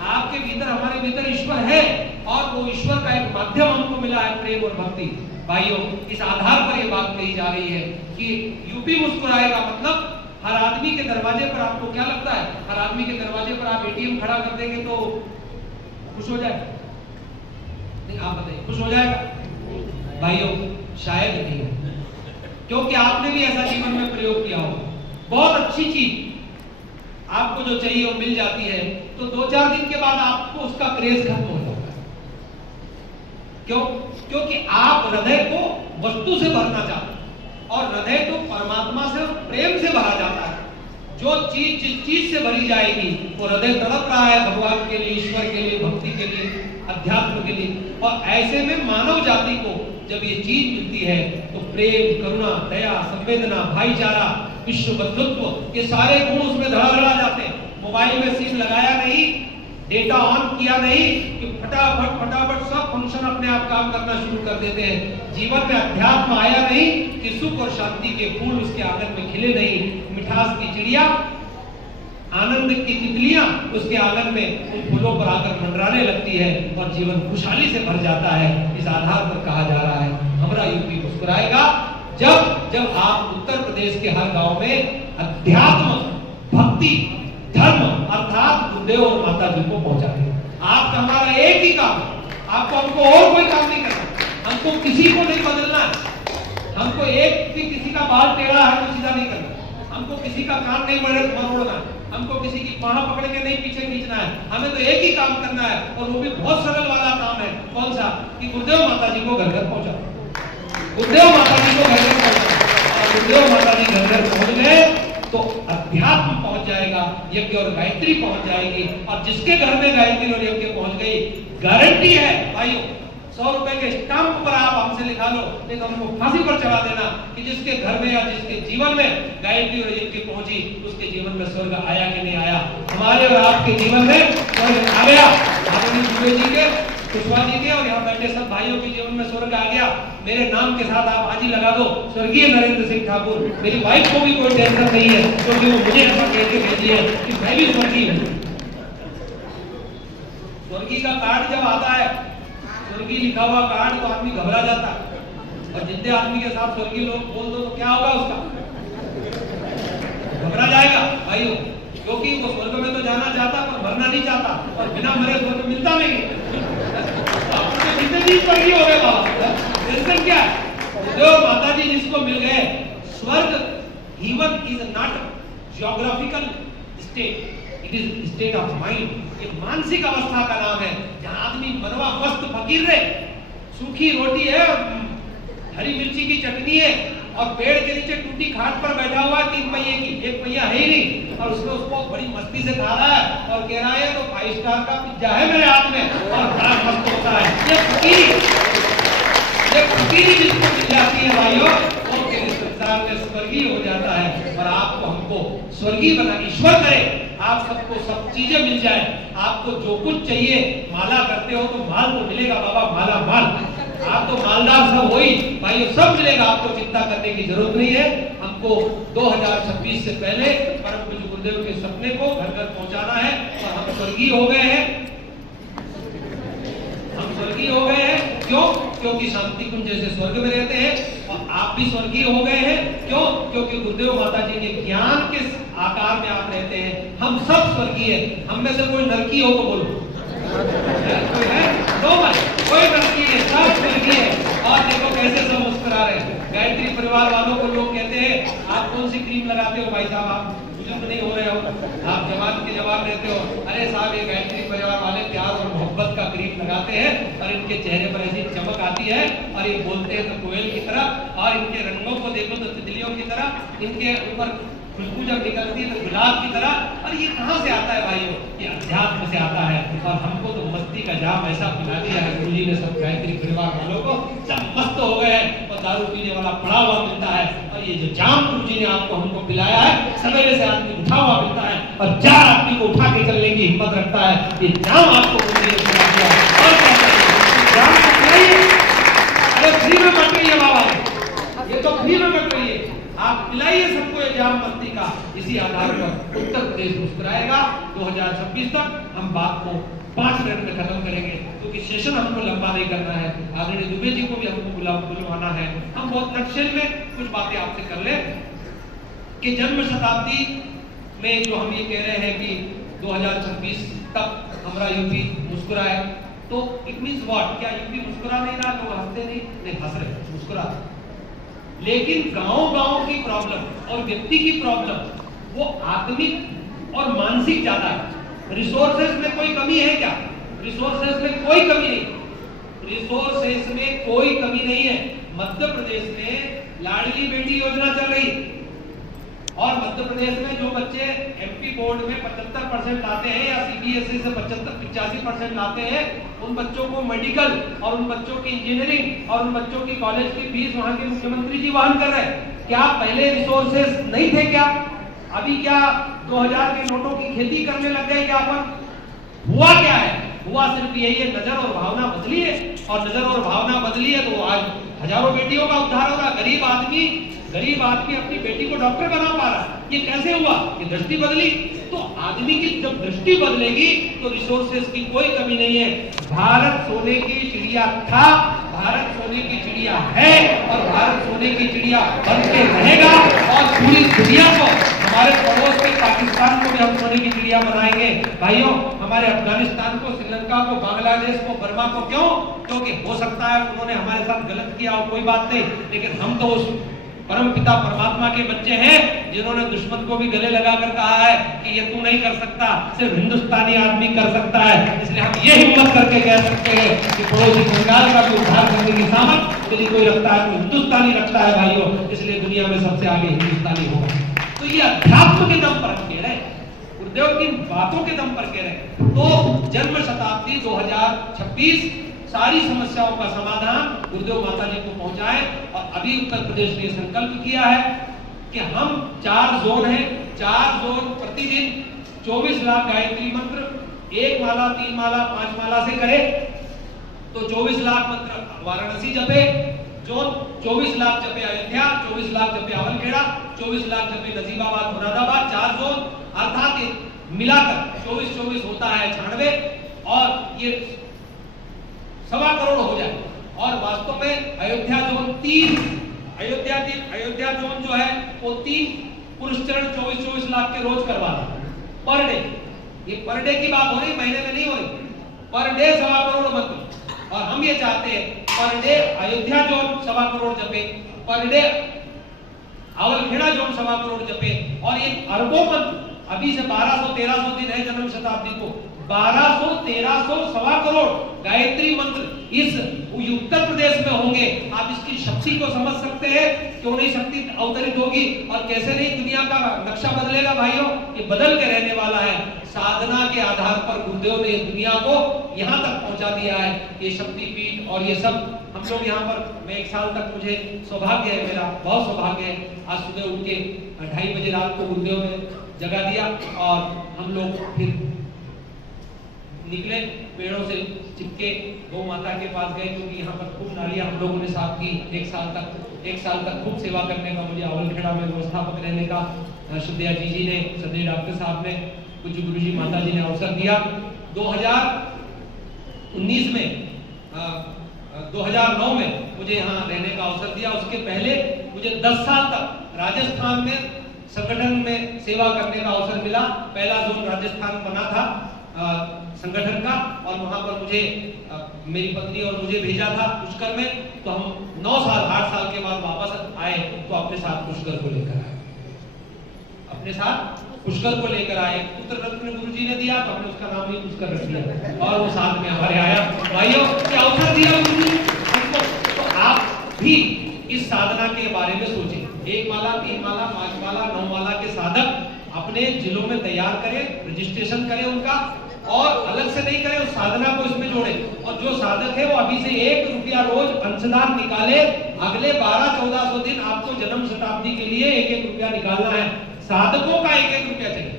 आपके भीतर, हमारे भीतर ईश्वर है, और वो ईश्वर का एक माध्यम हमको मिला है, प्रेम और भक्ति। भाइयों, इस आधार पर ये बात कही जा रही है कि यूपी मुस्कुराएगा, मतलब हर आदमी के दरवाजे पर, आपको क्या लगता है हर आदमी के दरवाजे पर आप एटीएम खड़ा कर देंगे तो खुश हो जाए? नहीं, आप बताइए, खुश हो जाएगा? भाइयों, शायद नहीं, क्योंकि आपने भी ऐसा जीवन में प्रयोग किया हो। बहुत अच्छी चीज आपको जो चाहिए वो मिल जाती है, तो 2-4 दिन के बाद आपको उसका क्रेज खत्म हो जाता है। क्यों? क्योंकि आप हृदय को वस्तु से भरना चाहते हैं, और हृदय तो परमात्मा से और प्रेम से भरा जाता है। जो चीज जिस चीज से भरी जाएगी, वो हृदय तड़प रहा है भगवान के लिए, ईश्वर के लिए, भक्ति के लिए, अध्यात्म के लिए। और ऐसे में मानव जाति को जब ये चीज मिलती है तो प्रेम, करुणा, दया, संवेदना, भाईचारा, विश्व बंधुत्व, ये सारे गुण उसमें धड़ा जाते हैं। मोबाइल में सिम लगाया नहीं, डेटा ऑन किया नहीं कि फटाफट फटाफट सब फंक्शन अपने आप काम करना शुरू कर देते हैं। जीवन में अध्यात्म आया नहीं कि सुख और शांति के फूल उसके आंगन में खिले नहीं, मिठास की चिड़िया, आनंद की तितलियां उसके आंगन में उन फूलों पर आकर मंडराने लगती है, और जीवन खुशहाली से भर जाता है। इस आधार पर कहा जा रहा है हमारा यूपी मुस्कुराएगा जब आप उत्तर प्रदेश के हर गांव में अध्यात्म, भक्ति, धर्म अर्थात गुरुदेव और माता जी को पहुंचाते हैं। आपका हमारा एक ही काम है, आपको हमको और कोई काम नहीं करना, हमको किसी को नहीं बदलना है, हमको एक भी किसी का बाल टेढ़ा है तो सीधा नहीं करना, हमको किसी का कान नहीं मरोड़ना है, हमको किसी की बाह पकड़ के नहीं पीछे खींचना है। हमें तो एक ही काम करना है, और वो भी बहुत सरल वाला काम है। कौन सा? कि गुरुदेव माता जी को घर घर पहुंचाओ, गुरुदेव माता जी को घर घर पहुंचाओ। और गुरुदेव माता जी घर घर पहुंच गए तो अध्यात्म पहुंच जाएगा, यज्ञ और गायत्री पहुंच जाएगी। और जिसके घर में गायत्री और यज्ञ पहुंच गई, गारंटी है भाइयों, 100 रुपए के स्टाम्प पर आप हमसे लिखा लो, नहीं तो हमको फांसी पर चढ़ा देना कि जिसके घर में या जिसके जीवन में गायत्री और यज्ञ पहुंची, उसके जीवन में स्वर्ग आया कि नहीं आया। हमारे और आपके जीवन में स्वर्ग आ गया। आदरणीय दुबे जी के, कुशवाहा जी के और यहाँ बैठे सब भाइयों के जीवन में स्वर्ग आ गया। मेरे नाम के साथ आप आज ही लगा दो, स्वर्गीय नरेंद्र सिंह ठाकुर। मेरी वाइफ को भी कोई टेंशन नहीं है, क्योंकि वो मुझे ऐसा कह के भेजी है कि मैं भी स्वर्गीय हूँ। स्वर्गीय का कार्ड जब आता है, स्वर्गीय लिखा हुआ कार्ड, तो आदमी घबरा जाता है। और जितने आदमी के साथ स्वर्गीय लोग बोल दो तो क्या होगा उसका? घबरा जाएगा भाइयों, क्योंकि वो स्वर्ग में तो जाना चाहता पर मरना नहीं चाहता, और बिना मरे स्वर्ग मिलता नहीं। जितने भी स्वर्गीय हो गए बाबा, टेंशन क्या है? जो माता जी जिसको मिल गए, स्वर्ग heaven is not geographical state, it is state of mind। ये मानसिक अवस्था का नाम है, जहां आदमी मनवा मस्त फकीर रहे, सूखी रोटी है, हरी मिर्ची की चटनी है और पेड़ के नीचे टूटी खाट पर बैठा हुआ है 3 पहिए की, 1 पहिया है ही नहीं, और उसने उसको बड़ी मस्ती से खा रहा है और कह रहा है तो 5 स्टार का पिज्जा है मेरे हाथ में और बड़ा मस्त होता है। ये फकीर जिसको मिल जाती है भाइयों, वो तेरे संसार में स्वर्गीय हो जाता है। और आपको हमको स्वर्गीय बना, ईश्वर करे आप सबको सब चीजें मिल जाए, आपको जो कुछ चाहिए, माला करते हो तो माल तो मिलेगा बाबा, माला माल, आप तो मालदार सब हो ही भाइयों, सब मिलेगा, आपको चिंता करने की जरूरत नहीं है। हमको 2026 से पहले परम पूज्य गुरुदेव के सपने को घर घर पहुंचाना है और हम स्वर्गीय हो गए हैं। हम स्वर्गीय हो गए हैं क्यों? क्योंकि शांति कुंज जैसे स्वर्ग में रहते हैं और आप भी स्वर्गीय हो गए हैं। क्यों? क्योंकि गुरुदेव माता जी के ज्ञान के आकार में आप रहते हैं। हम सब स्वर्गीय हैं। हम में से कोई नरकी हो तो बोलो, कोई है? कोई नरकी है, सब स्वर्गीय है। और देखो कैसे सब मुस्कुरा रहे हैं। गायत्री परिवार वालों को लोग कहते हैं आप कौन सी क्रीम लगाते हो भाई साहब, आप बुजुर्ग नहीं हो रहे हो, आप जवान के जवान रहते हो। अरे साहब ये गायत्री परिवार वाले प्यार और मोहब्बत का क्रीम लगाते हैं और इनके चेहरे पर ऐसी चमक आती है और ये बोलते हैं तो कोयल की तरह, और इनके रंगों को देखो तो तितलियों की तरह, इनके ऊपर खुशबू जब निकलती है तो गुलाब की तरह। और ये कहाँ से आता है भाइयों? ये अध्यात्म से आता है। और हमको तो मस्ती का जाम ऐसा पिला दिया है गुरुजी ने सब गायत्री परिवार वालों को, सब मस्त हो गए हैं और दारू पीने वाला पड़ा हुआ मिलता है। और ये जो जाम गुरुजी ने आपको हमको पिलाया है, सवेरे से आदमी उठा हुआ मिलता है और 4 आदमी को उठा के चलने की हिम्मत रखता है। ये जाम आपको गुरुजी ने पिला दिया है। और जाम को पिलाइए, अरे फ्री में बट रही है बाबा, ये तो फ्री में बट रही है, आप पिलाइए सबको ये जाम मस्ती का। इसी आधार पर उत्तर प्रदेश मुस्कुराएगा। 2026 तक हम बात को 5 मिनट में खत्म करेंगे क्योंकि सेशन हमको लंबा नहीं करना है। आदरणीय दुबे जी को भी हमको बुलवाना है। हम बहुत नक्शे में कुछ बातें आपसे कर ले कि जन्म शताब्दी में जो हम ये कह रहे हैं कि 2026 तक हमारा यूपी मुस्कुराए, तो इट मींस व्हाट? क्या यूपी मुस्कुरा नहीं रहा? लोग हंसते नहीं हंस रहे, मुस्कुरा। लेकिन गांव-गांव की प्रॉब्लम और व्यक्ति की प्रॉब्लम वो आत्मिक और मानसिक ज्यादा है। रिसोर्सेज में कोई कमी है क्या? रिसोर्सेज में कोई कमी नहीं, रिसोर्सेज में कोई कमी नहीं है। मध्य प्रदेश में लाडली बेटी योजना चल रही और मध्य प्रदेश में जो बच्चे एमपी बोर्ड में 75% लाते हैं या सीबीएसई से 85% लाते हैं, उन बच्चों को मेडिकल और उन बच्चों की इंजीनियरिंग और उन बच्चों की कॉलेज की फीस वहां के मुख्यमंत्री जी वहन कर रहे हैं। क्या पहले रिसोर्सेज नहीं थे क्या? अभी क्या 2000 के नोटों की खेती करने लग गए क्या अपन? हुआ क्या है? हुआ सिर्फ यही है, नजर और भावना बदली है। और नजर और भावना बदली है तो आज हजारों बेटियों का उद्धार होगा। गरीब आदमी अपनी बेटी को डॉक्टर बना पा रहा है। ये कैसे हुआ? ये दृष्टि बदली। तो आदमी की जब दृष्टि बदलेगी तो रिसोर्सेज की कोई कमी नहीं है। भारत सोने की चिड़िया था, भारत सोने की चिड़िया है और भारत सोने की चिड़िया बन के रहेगा। और पूरी दुनिया को, हमारे पड़ोस के पाकिस्तान को भी हम सोने की चिड़िया बनाएंगे। भाइयों, हमारे अफगानिस्तान को, श्रीलंका को, बांग्लादेश को, बर्मा को क्यों? क्योंकि हो सकता है उन्होंने हमारे साथ गलत किया हो, कोई बात नहीं, लेकिन हम तो उस परम पिता परमात्मा के बच्चे हैं जिन्होंने दुश्मन को भी गले लगाकर कहा है कि ये तू नहीं कर सकता, सिर्फ हिंदुस्तानी आदमी कर सकता है। इसलिए हम ये हिम्मत करके कह सकते हैं कि पड़ोसी बंगाल का भी उद्धार करने की सामर्थ यदि कोई रखता है तो हिंदुस्तानी रखता है भाइयों। इसलिए दुनिया में सबसे आगे हिंदुस्तानी होगा। तो ये अध्यात्म के दम पर कह रहे, गुरुदेव की बातों के दम पर कह रहे। तो जन्म शताब्दी 2026 सारी समस्याओं का समाधान गुरुदेव माता जी को पहुंचाए। और अभी उत्तर प्रदेश ने संकल्प किया है कि हम 4 जोन हैं, 4 जोन प्रतिदिन 24 लाख गायत्री मंत्र 1 माला, 3 माला, 5 माला से करें तो 24 लाख मंत्र वाराणसी जपे, जोन 24 लाख जपे अयोध्या, 24 लाख जपे आवलखेड़ा, 24 लाख जपे नजीबाबाद, मुरादाबाद। 4 जोन अर्थात मिलाकर 24 होता है 96 और ये 1.25 करोड़ हो जाए। और वास्तव में अयोध्या जोन 3 अयोध्या जोन जो है वो 3 पुरुषचरण 24 लाख के रोज करवा रहा पर डे। ये पर डे की बात हो रही, महीने में नहीं हो रही। पर डे 1.25 करोड़ मंत्र। और हम ये चाहते हैं per day Ayodhya zone 1.25 crore जपे, पर डे आवलखेड़ा जोन 1.25 करोड़ जपे। और ये अरबों मंत्र, अभी से 1200-1300 दिन है जन्म शताब्दी को, 1200, 1300, सवा करोड़ गायत्री मंत्र इस उत्तर प्रदेश में होंगे। आप इसकी शक्ति को समझ सकते हैं, क्यों नहीं शक्ति अवतरित होगी और कैसे नहीं दुनिया का नक्शा बदलेगा भाइयों, ये बदल के रहने वाला है। साधना के आधार पर गुरुदेव ने दुनिया को यहाँ तक पहुंचा दिया है। ये शक्तिपीठ और ये सब हम लोग यहाँ पर, मैं 1 साल तक, मुझे सौभाग्य है, मेरा बहुत सौभाग्य है, आज सुबह उठ के 2:30 बजे रात को गुरुदेव ने जगा दिया और हम लोग फिर निकले, पेड़ों से चिपके गौ माता के पास गए, क्योंकि यहाँ पर खूब नालियां हम लोगों ने साफ की। 1 साल तक खूब सेवा करने का, मुझे अवलखेड़ा में व्यवस्थापक रहने का श्रद्धेय जी ने, श्रद्धेय डॉक्टर साहब ने, कुछ गुरुजी माता जी ने अवसर दिया। 2019 में 2009 में मुझे यहाँ रहने का अवसर दिया। उसके पहले मुझे 10 साल तक राजस्थान में संगठन में सेवा करने का अवसर मिला। पहला जोन राजस्थान बना था संगठन का, और वहां पर मुझे मेरी पत्नी और मुझे भेजा था पुष्कर में। तो हम 9 साल 8 साल के बाद वापस आए, तो अपने साथ पुष्कर को लेकर आए, अपने साथ पुष्कर को लेकर आए। पुत्र रत्न गुरु जी ने दिया, तो हमने उसका नाम ही पुष्कर रख दिया और वो साथ में हमारे आया। भाइयों, ये अवसर दिया गुरु जी हमको, तो आप भी इस साधना के बारे में सोचें। 1 माला, 3 माला, 5 माला, 9 माला के साधक अपने जिलों में तैयार करें, रजिस्ट्रेशन करें उनका, और अलग से नहीं करें, उस साधना को इसमें जोड़ें। और जो साधक है वो अभी से 1 रुपया रोज अंशदान निकाले। अगले 12-1400 दिन आपको जन्म शताब्दी के लिए 1-1 रुपया निकालना है। साधकों का 1-1 रुपया चाहिए,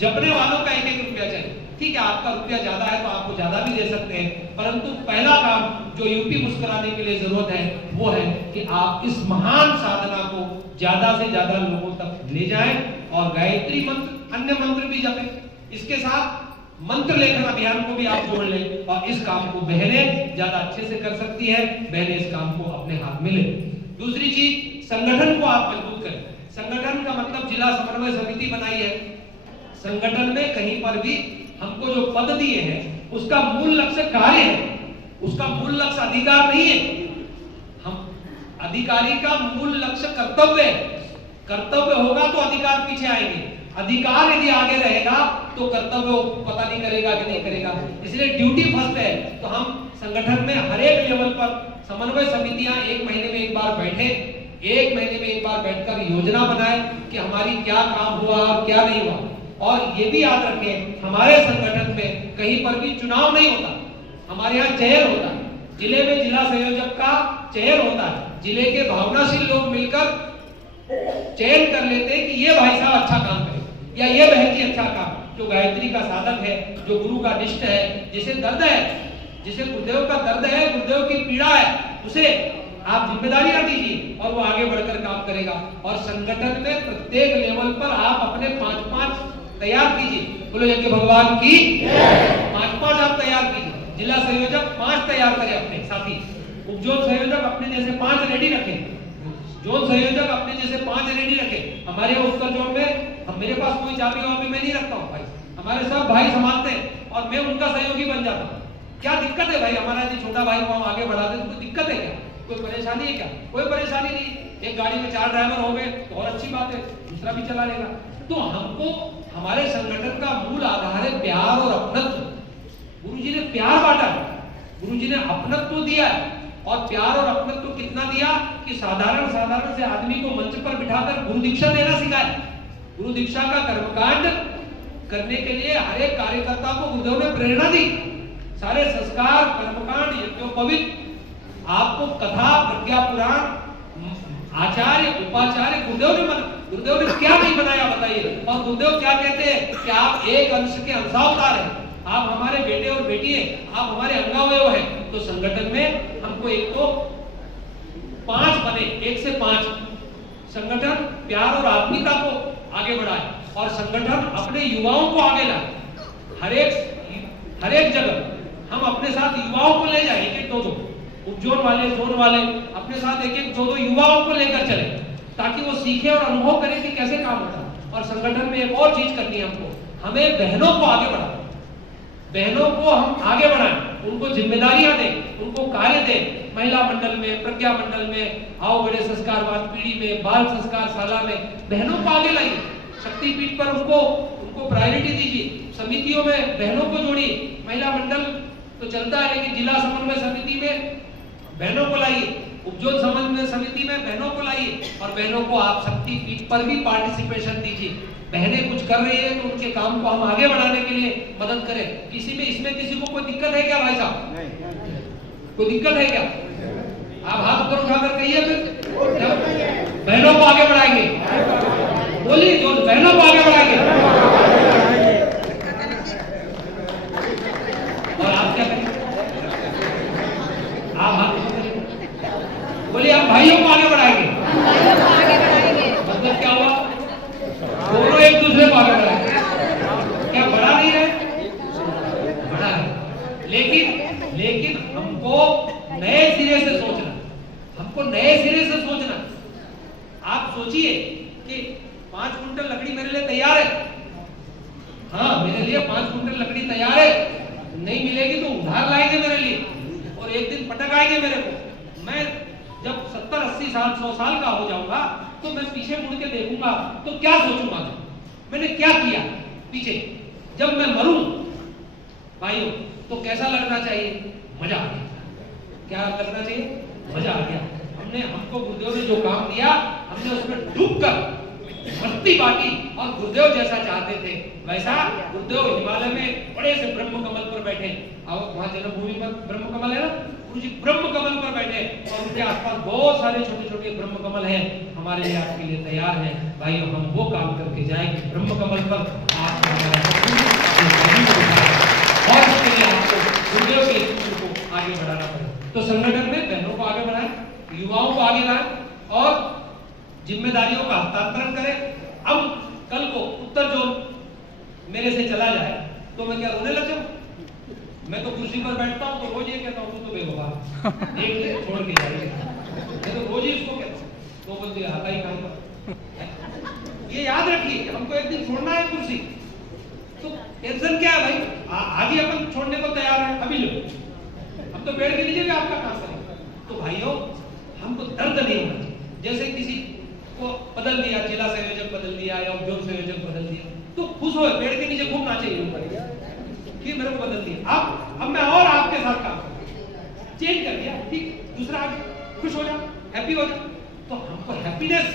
जपने वालों का 1-1 रुपया चाहिए। ठीक है, आपका रुपया ज्यादा है तो आपको ज्यादा भी दे सकते हैं, परंतु पहला काम जो यूपी मुस्कुराने के लिए जरूरत है वो है कि आप इस महान साधना को ज्यादा से ज्यादा लोगों तक ले जाएं और गायत्री मंत्र, अन्य मंत्र भी जपें। इसके साथ मंत्र लेखन अभियान को भी आप जोड़ लें, और इस काम को बहनें ज्यादा अच्छे से कर सकती है। बहनें इस काम को अपने हाथ में लें। दूसरी चीज, संगठन को आप मजबूत करें। संगठन का मतलब जिला समन्वय समिति बनाई है। संगठन में कहीं पर भी हमको जो पद दिए हैं उसका मूल लक्ष्य कार्य है, उसका मूल लक्ष्य अधिकार नहीं है। हम अधिकारी का मूल लक्ष्य कर्तव्य है। कर्तव्य होगा तो अधिकार पीछे आएंगे। अधिकार यदि आगे रहेगा तो कर्तव्य पता नहीं करेगा कि नहीं करेगा। इसलिए ड्यूटी फर्स्ट है। तो हम संगठन में हर एक लेवल पर समन्वय समितियां 1 महीने में 1 बार बैठे, 1 महीने में 1 बार बैठकर योजना बनाए कि हमारी क्या काम हुआ और क्या नहीं हुआ। और ये भी याद रखें, हमारे संगठन में कहीं पर भी चुनाव नहीं होता, हमारे यहाँ चयन होता है। जिले में जिला संयोजक का चयन होता है। जिले के भावनाशील लोग मिलकर चयन कर लेते हैं कि ये भाई साहब अच्छा काम करे या ये बहन जी अच्छा काम, जो गायत्री का साधक है, जो गुरु का निष्ठ है, जिसे दर्द है, जिसे गुरुदेव का दर्द है, गुरुदेव की पीड़ा है, उसे आप जिम्मेदारियां दीजिए और वो आगे बढ़कर काम करेगा। और संगठन में प्रत्येक लेवल पर आप अपने 5-5 तैयार कीजिए। बोलो यज्ञ भगवान की 5-5 आप तैयार कीजिए। जिला संयोजक 5 तैयार करें अपने साथी, उपजोन संयोजक अपने जैसे 5 रेडी रखें, जोन संयोजक अपने जैसे 5 रेडी रखें। हमारे उत्तर जोन में मेरे पास कोई चाबी वाबी मैं नहीं रखता हूँ भाई, हमारे सब भाई संभालते हैं और मैं उनका सहयोगी बन जाता हूँ। क्या दिक्कत है भाई, हमारा यदि छोटा भाई को हम आगे बढ़ा दें तो कोई दिक्कत है क्या, कोई परेशानी है क्या? कोई परेशानी नहीं। एक गाड़ी में 4 ड्राइवर हो गए तो और अच्छी बात है, दूसरा भी चला लेगा। तो हमको हमारे संगठन का मूल आधार है प्यार और अपनत्व। गुरुजी ने प्यार बांटा है, गुरुजी ने अपनत्व दिया है। और प्यार और अपनत्व कितना दिया कि साधारण से आदमी को मंच पर बिठाकर गुरु दीक्षा देना सिखाया। गुरु दीक्षा का कर्मकांड करने के लिए हर एक कार्यकर्ता को गुरुदेव ने प्रेरणा दी। सारे संस्कार, कर्मकांड, यज्ञोपवीत, आपको कथा, प्रज्ञा पुराण, आचार्य, उपाचार्य गुरुदेव ने क्या नहीं बनाया बताइए। और गुरुदेव क्या कहते हैं कि आप एक अंश के अंशावतार हैं, आप हमारे बेटे और बेटी हैं, आप हमारे अंगावयव हैं। तो संगठन में हमको एक तो 5 बने, 1 से 5 संगठन प्यार और आत्मीयता को आगे बढ़ाए और संगठन अपने युवाओं को आगे लाए। हर एक जगह हम अपने साथ युवाओं को ले जाए, 1-1, 2-2 उपजोन वाले, जोन वाले अपने साथ 1-1, 2-2 युवाओं को लेकर चले, ताकि वो सीखे और अनुभव करें कि कैसे काम होता है। और संगठन में एक और चीज करनी है हमको, हमें बहनों को आगे बढ़ाना, बहनों को हम आगे बढ़ाएं, उनको जिम्मेदारियां दें, उनको कार्य दें। महिला मंडल में, प्रज्ञा मंडल में, आओ बड़े संस्कारवाद पीढ़ी में, बाल संस्कार शाला में बहनों को आगे लाइए। शक्तिपीठ पर उनको उनको प्रायोरिटी दीजिए, समितियों में बहनों को जोड़िए। महिला मंडल तो चलता है, लेकिन जिला समन्वय समिति में बहनों को लाइए, उपजोन समन्वय समिति में बहनों को लाइए, और बहनों को आप शक्ति पीठ पर भी पार्टिसिपेशन दीजिए। बहनें कुछ कर रही है तो उनके काम को हम आगे बढ़ाने के लिए मदद करें। किसी में इसमें किसी को कोई दिक्कत है क्या भाई साहब? कोई दिक्कत है क्या? आप हाथ ऊपर उठाकर कहिए, फिर बहनों को आगे बढ़ाएंगे। बोलिए, जो बहनों को आगे बढ़ाएंगे। और आप क्या करेंगे? आप हाथ ऊपर करिए, बोलिए हम भाइयों को आगे बढ़ाएंगे। मतलब क्या हुआ? दोनों एक दूसरे को आगे बढ़ाएंगे। क्या बढ़ा नहीं रहे? बढ़ा है, लेकिन हमको नए सिरे से सोचना, हमको नए सिरे से सोचना। आप सोचिए कि 5 कुंटल लकड़ी मेरे लिए तैयार है, हाँ मेरे लिए 5 कुंटल लकड़ी तैयार है, नहीं मिलेगी तो उधार लाएंगे मेरे लिए, और एक दिन पटक आएंगे मेरे को। मैं जब 70, 80 साल, 100 साल का हो जाऊंगा तो मैं पीछे मुड़ के देखूंगा तो क्या सोचूंगा, मैंने क्या किया पीछे। जब मैं मरूं भाइयों तो कैसा लगना चाहिए? मजा आ गया। क्या लगना चाहिए? मजा आ गया। हमको गुरुदेव ने जो काम दिया, हमने उसमें डूबकर मस्ती बांटी, और गुरुदेव जैसा चाहते थे वैसा। गुरुदेव हिमालय में बड़े से ब्रह्म कमल पर बैठे, और वहां जन्मभूमि पर ब्रह्म कमल है ना, गुरु जी ब्रह्म कमल पर बैठे, और उनके आसपास बहुत सारे छोटे छोटे ब्रह्म कमल हैं, हमारे लिए आपके लिए तैयार हैं। भाइयों हम वो काम करके जाएंगे ब्रह्म कमल पर। आप और इसके लिए आपको गुरुदेव के स्कूल को आगे बढ़ाना पड़ेगा। तो संगठन में बहनों को आगे बढ़ाएं, युवाओं को आगे लाएं, और जिम्मेदारियों का हस्तांतरण करें। अब कल को उत्तर जोन मेरे से चला जाए तो मैं क्या रोने लग जाऊं? मैं तो कुर्सी पर बैठता हूं तो रोज ये कहता हूं तू तो बेवफा, एक दिन छोड़ के जाएगा। मैं तो रोज ही इसको कहता हूं, तो बोलते आता ही काम। ये याद रखिए, हमको एक दिन छोड़ना है कुर्सी, तो टेंशन क्या है भाई? आज ही अपन छोड़ने को तैयार है, अभी लो, हम तो पेड़ के नीचे भी आपका काम करेंगे। तो भाइयों हमको दर्द नहीं होना चाहिए। जैसे किसी को बदल दिया, जिला संयोजक बदल दिया या उपजोन संयोजक बदल दिया, तो खुश हो, पेड़ के नीचे घूमना चाहिए कि मेरे को बदल दिया। अब मैं और आपके साथ काम चेंज कर दिया, ठीक, दूसरा आगे खुश हो जाओ, हैप्पी हो जाओ। तो हमको हैप्पीनेस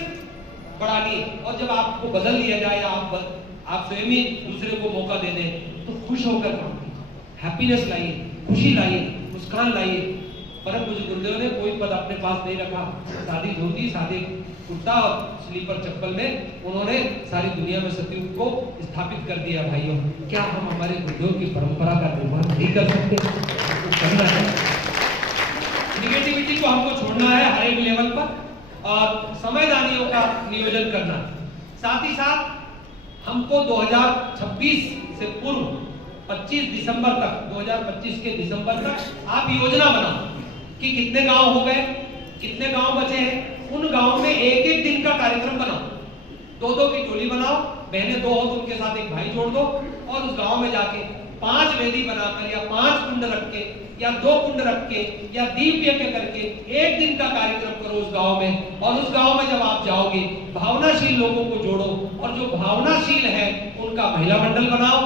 बढ़ानी है, और जब आपको बदल लिया जाए या आप स्वयं ही दूसरे को मौका दे दें तो खुश होकर काम कीजिए, हैप्पीनेस लाइए, खुशी लाइए, मुस्कान लाइए। परम पूज्य गुरुदेव ने कोई पद अपने पास नहीं रखा, सादी धोती, सादे कुर्ता और स्लीपर चप्पल में उन्होंने सारी दुनिया में सतयुग को स्थापित कर दिया। भाइयों क्या हम हमारे गुरुदेव की परंपरा का निर्माण नहीं कर सकते? करना है, निगेटिविटी को हमको छोड़ना है हर एक लेवल पर, और समयदानियों का नियोजन करना। साथ ही साथ हमको 2026 से पूर्व 25 दिसंबर तक, 2025 के दिसंबर तक आप योजना बनाओ कि कितने गांव हो गए, कितने गांव बचे हैं, उन गांव में एक एक दिन का कार्यक्रम बनाओ। 2-2 की टोली बनाओ, बहनें 2 हो तो उनके साथ एक भाई जोड़ दो, और उस गांव में जाके 5 वेदी बनाकर या 5 कुंड रख के या 2 कुंड रख के या दीप यज्ञ करके एक दिन का कार्यक्रम करो उस गांव में। और उस गांव में जब आप जाओगे भावनाशील लोगों को जोड़ो, और जो भावनाशील है उनका महिला मंडल बनाओ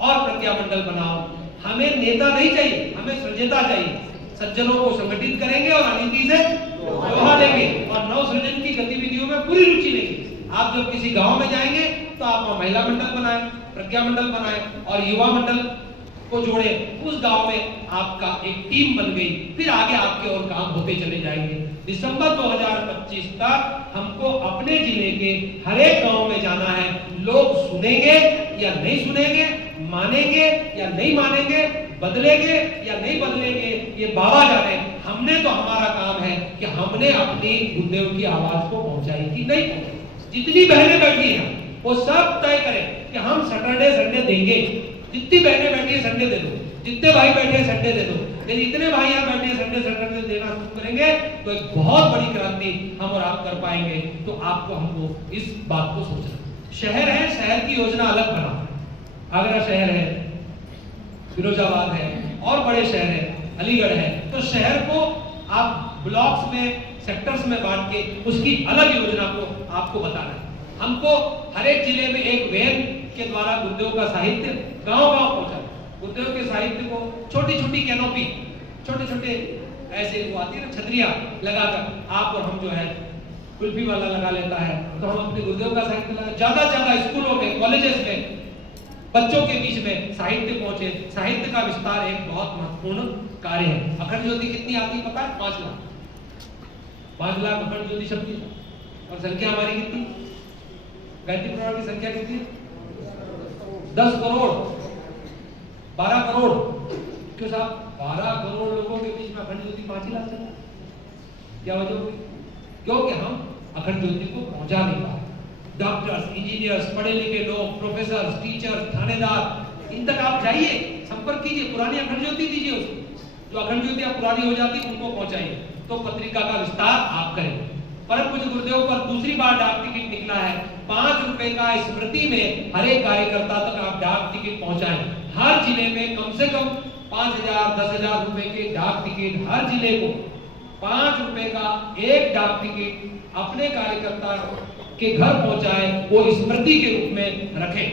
और प्रज्ञा मंडल बनाओ। हमें नेता नहीं चाहिए, हमें सृजता चाहिए। सज्जनों को संगठित करेंगे और अनीति से लोहा देंगे, और नव सृजन की गतिविधियों में पूरी रुचि लेंगे। आप जब किसी गांव में जाएंगे तो आप महिला मंडल बनाएं, प्रज्ञा मंडल बनाएं और युवा मंडल को जोड़े। उस गांव में आपका एक टीम बन गई, फिर आगे आपके और काम होते चले जाएंगे। दिसंबर 2025 तक हमको अपने जिले के हर एक गांव में जाना है। लोग सुनेंगे या नहीं सुनेंगे, मानेंगे या नहीं मानेंगे, बदलेंगे या नहीं बदलेंगे, ये बाबा जाने। हमने तो हमारा काम है कि हमने अपनी गुरुदेव की आवाज को पहुंचाई कि नहीं पहुंचाई। जितनी बहनें बैठी हैं वो सब तय करें कि हम सैटरडे संडे देंगे। जितनी बहनें बैठी है संडे दे दो, जितने भाई बैठे हैं संडे दे दो। यदि इतने भाई यहाँ बैठे हैं संडे सैटरडे देना शुरू करेंगे तो एक बहुत बड़ी क्रांति हम और आप कर पाएंगे। तो आपको हमको इस बात को सोचना। शहर है, शहर की योजना अलग बनाओ। आगरा शहर है, फिरोजाबाद है, और बड़े शहर है, अलीगढ़ है। तो शहर को आप ब्लॉक्स में, सेक्टर्स में बांट के उसकी अलग योजना को आपको बताना है। हमको हर एक जिले में एक वैन के द्वारा गुरुदेव का साहित्य गांव-गांव पहुंचा। गुरुदेव के साहित्य को छोटी-छोटी कैनोपी, छोटे-छोटे ऐसे वो आती है ना छतरियां लगाकर आप और हम जो है कुल्फी वाला लगा लेता है, तो हम अपने गुरुदेव का साहित्य लगा। ज्यादा से ज्यादा स्कूलों में, कॉलेजेस में, बच्चों के बीच में साहित्य पहुंचे। साहित्य का विस्तार एक बहुत महत्वपूर्ण कार्य है। अखंड ज्योति कितनी आती पता है? 5 लाख। 5 लाख अखंड ज्योति शब्द की और संख्या हमारी कितनी? गायत्री परिवार की संख्या कितनी? 10 करोड़, 12 करोड़। क्यों साहब? 12 करोड़ लोगों के बीच में अखंड ज्योति 5 लाख चला। क्या वजह हुई? क्योंकि हम अखंड ज्योति को पहुंचा नहीं पाए। डॉक्टर्स, इंजीनियर्स, पढ़े लिखे लोग, प्रोफेसर, टीचर, थानेदार, इन तक आप जाइए, संपर्क कीजिए, पुरानी अखंड ज्योति दीजिए उसको। जो अखंड ज्योति अब पुरानी हो जाती उनको पहुंचाइए, तो पत्रिका का विस्तार आप करें। परम पूज्य गुरुदेव पर दूसरी बार डाक टिकट निकला है। 5 रुपए का स्मृति में हर एक कार्यकर्ता तक आप डाक टिकट पहुंचाएं। हर जिले में कम से कम 5,000, 10,000 रुपए के डाक टिकट, हर जिले को 5 रुपए का एक डाक टिकट अपने कार्यकर्ता के घर पहुंचाए, वो स्मृति के रूप में रखें।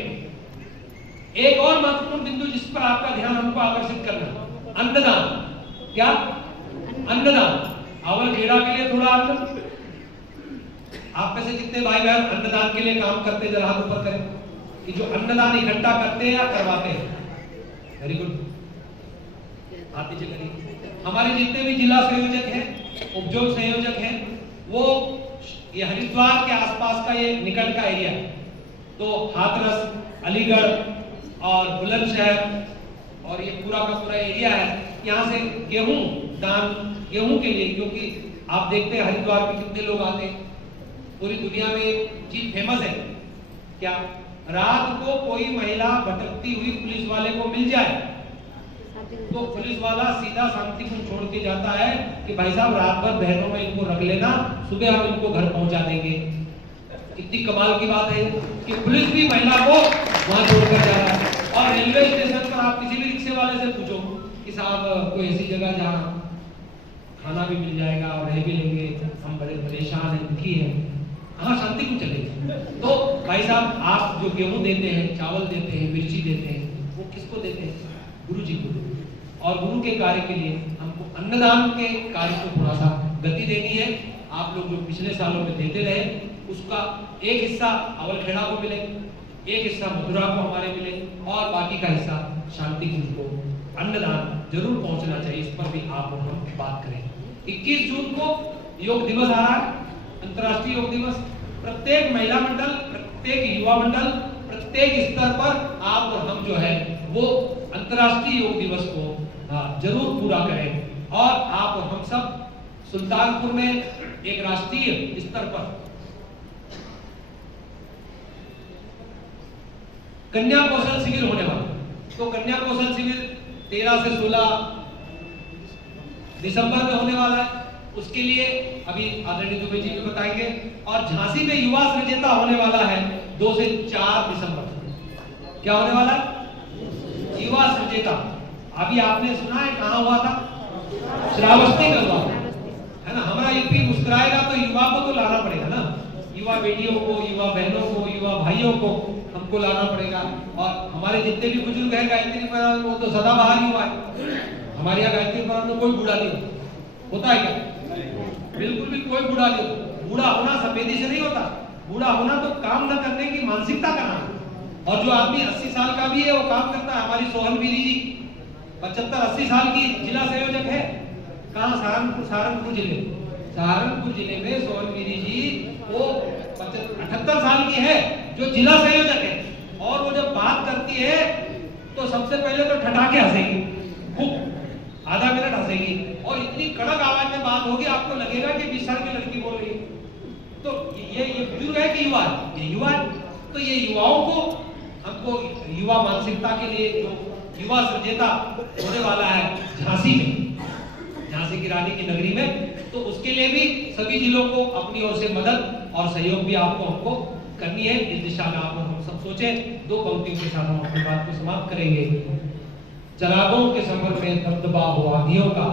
एक और महत्वपूर्ण बिंदु जिस पर आपका ध्यान हमको आकर्षित करना, अन्नदान। क्या? अन्नदान। अवल खेड़ा के लिए थोड़ा अन्न। आप में से कितने भाई बहन अन्नदान के लिए काम करते, जरा हाथ ऊपर करें कि जो अन्नदान इकट्ठा करते हैं या करवाते हैं। वेरी गुड, हाथ नीचे करिए। हमारे जितने भी जिला संयोजक हैं, उपजोग संयोजक हैं, वो ये हरिद्वार के आसपास का ये निकट का एरिया है, तो हाथरस, अलीगढ़ और बुलंदशहर और ये पूरा का पूरा एरिया है। यहाँ से गेहूं दान, गेहूं के लिए, क्योंकि आप देखते हैं हरिद्वार में कितने लोग आते हैं। पूरी दुनिया में एक चीज फेमस है, क्या? रात को कोई महिला भटकती हुई पुलिस वाले को मिल जाए तो पुलिस वाला सीधा शांति को छोड़ के जाता है कि भाई साहब रात भर बहनों में इनको रख लेना, सुबह हम इनको घर पहुंचा देंगे। कितनी कमाल की बात है कि पुलिस भी महिला को वहां छोड़कर जा रहा है। और रेलवे स्टेशन पर आप किसी भी रिक्शे वाले से पूछो कि साहब कोई ऐसी जगह जहाँ खाना भी मिल जाएगा और रह भी लेंगे, हम बड़े परेशान हैं, दुखी हैं, हाँ शांति को चलेंगे। तो भाई साहब आप जो गेहूं देते हैं, चावल देते हैं, मिर्ची देते हैं, वो किसको देते हैं? गुरु जी को। और गुरु के कार्य के लिए हमको अन्नदान के कार्य को थोड़ा सा गति देनी है। आप लोग जो पिछले सालों में देते रहे, उसका एक हिस्सा अवलखेड़ा को मिले, एक हिस्सा मथुरा को हमारे मिले, और बाकी का हिस्सा शांति कुंज को अन्नदान जरूर पहुंचना चाहिए। इस पर भी आप और हम बात करें। 21 जून को योग दिवस आ रहा है, अंतर्राष्ट्रीय योग दिवस। प्रत्येक महिला मंडल, प्रत्येक युवा मंडल, प्रत्येक स्तर पर आप और हम जो है वो अंतर्राष्ट्रीय योग दिवस को जरूर पूरा करें। और आप और हम सब सुल्तानपुर में एक राष्ट्रीय स्तर पर कन्या कौशल शिविर होने वाला। तो कन्या कौशल शिविर 13 से 16 दिसंबर में होने वाला है। उसके लिए अभी आदरणीय दुबे जी भी बताएंगे। और झांसी में युवा सृजता होने वाला है 2 से 4 दिसंबर। क्या होने वाला है? युवा सृजता। अभी आपने सुना है कहाँ हुआ था? श्रावस्ती में हुआ है ना। हमारा यूपी मुस्कुराएगा तो युवा को तो लाना पड़ेगा ना, युवा बेटियों को, युवा बहनों को, युवा भाइयों को हमको लाना पड़ेगा। और हमारे जितने भी बुजुर्ग हैं गायत्री परिवार में, वो तो सदाबहार युवा है। हमारे यहाँ गायत्री परिवार में कोई बूढ़ा नहीं होता है क्या? बिल्कुल भी कोई बूढ़ा नहीं होता। बूढ़ा होना सफेदी से नहीं होता, बूढ़ा होना तो काम न करने की मानसिकता का नाम। और जो आदमी 80 साल का भी है वो काम करता है। हमारी सोहन बीरी जी 75-80 साल की जिला संयोजक है। कहाँ? सहारनपुर जिले। सहारनपुर जिले में सोहन बीरी जी वो 78 साल की है, जो जिला संयोजक है। और वो जब बात करती है तो सबसे पहले तो ठठाके हंसेगी, खूब आधा मिनट हंसेगी, और इतनी कड़क आवाज में बात होगी आपको लगेगा कि 20 साल की लड़की बोल रही है। तो ये बुजुर्ग है कि युवा? ये युवा है। तो ये युवाओं को हमको युवा मानसिकता के लिए जो युवा सृजता होने वाला है झांसी में, झांसी की रानी की नगरी में, तो उसके लिए भी सभी जिलों को अपनी ओर से मदद और सहयोग भी आपको हमको करनी है। इस दिशा में आप हम सब सोचें। 2 पंक्तियों के साथ हम अपनी बात को समाप्त करेंगे। चरागों के सफर में दबदबा हो आंधियों का,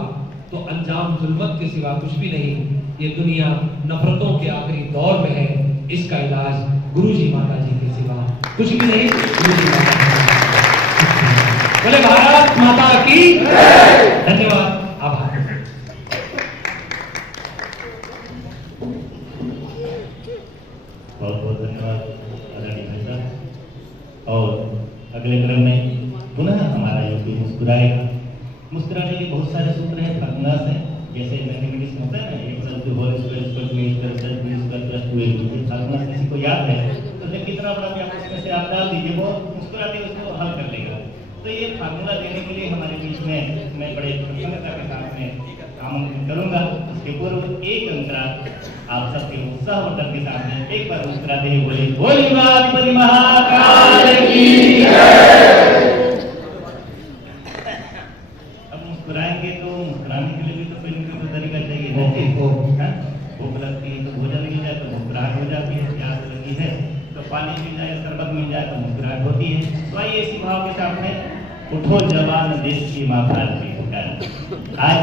तो अंजाम जुल्मत के सिवा कुछ भी नहीं। ये दुनिया नफरतों के आखिरी दौर में है, इसका इलाज गुरु जी माता जी के सिवा कुछ भी नहीं बोले भारत माता की धन्यवाद, आभार। बहुत बहुत धन्यवाद आदरणीय भाई साहब। और अगले क्रम में पुनः हमारा यूपी मुस्कुराएगा। मुस्कुराने के बहुत सारे सूत्र हैं फार्मूला से, जैसे मैथमेटिक्स में होता है ना, 1 + 2 होल स्क्वायर = 2 + 2 + 2 ये फार्मूला किसी को याद है तो जब कितना बड़ा भी आप उसमें से आप डाल दीजिए, वो मुस्कुराते उसको हल कर लेगा। तो ये फार्मूला देने के लिए हमारे बीच में मैं बड़े प्रसन्नता के साथ में आमंत्रित करूंगा। उसके पूर्व एक अंतरा आप सबके उत्साहवर्धन के सामने एक बार मुस्कुराते हुए बोले बोली गणपति महाकाल की जय। अब मुस्कुराएंगे तो मुस्कुराने के लिए भी तो कोई ना कोई तरीका चाहिए। भूख लगती है तो भोजन मिल जाए तो मुस्कुराहट हो जाती है, प्यास लगी है तो पानी मिल जाए, शरबत मिल जाए तो मुस्कुराहट होती है। तो आइए इसी भाव के साथ में उठो जवान देश की मां भारत की पुकार। आज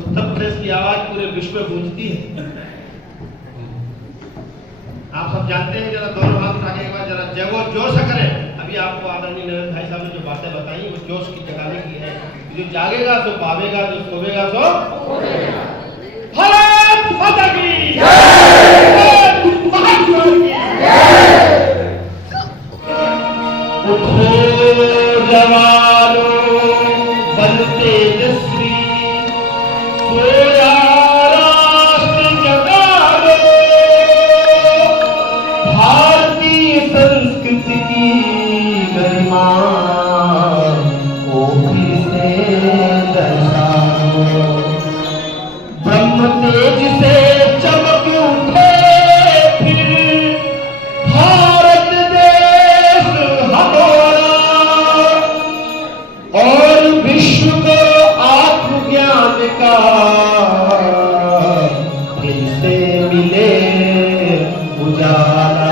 उत्तर प्रदेश की आवाज पूरे विश्व में गूंजती है। आप सब जानते हैं, जरा दोनों हाथ उठाने के बाद जरा जय जोर से करें। अभी आपको आदरणीय नरेंद्र भाई साहब ने जो बातें बताई वो जोश की जगाने की है। जो जागेगा तो पावेगा, जो सोवेगा तो भारत माता की जय, महात्मा की जय। उठो जवानों बल तेजस्वी, सोया राष्ट्र जगा लो, भारतीय संस्कृति की गरिमा को फिर से दर्शाओ। ब्रह्म तेज से चमक उठे फिर भारत देश हमारा, और विश्व को आत्मज्ञान का फिर से मिले उजाला।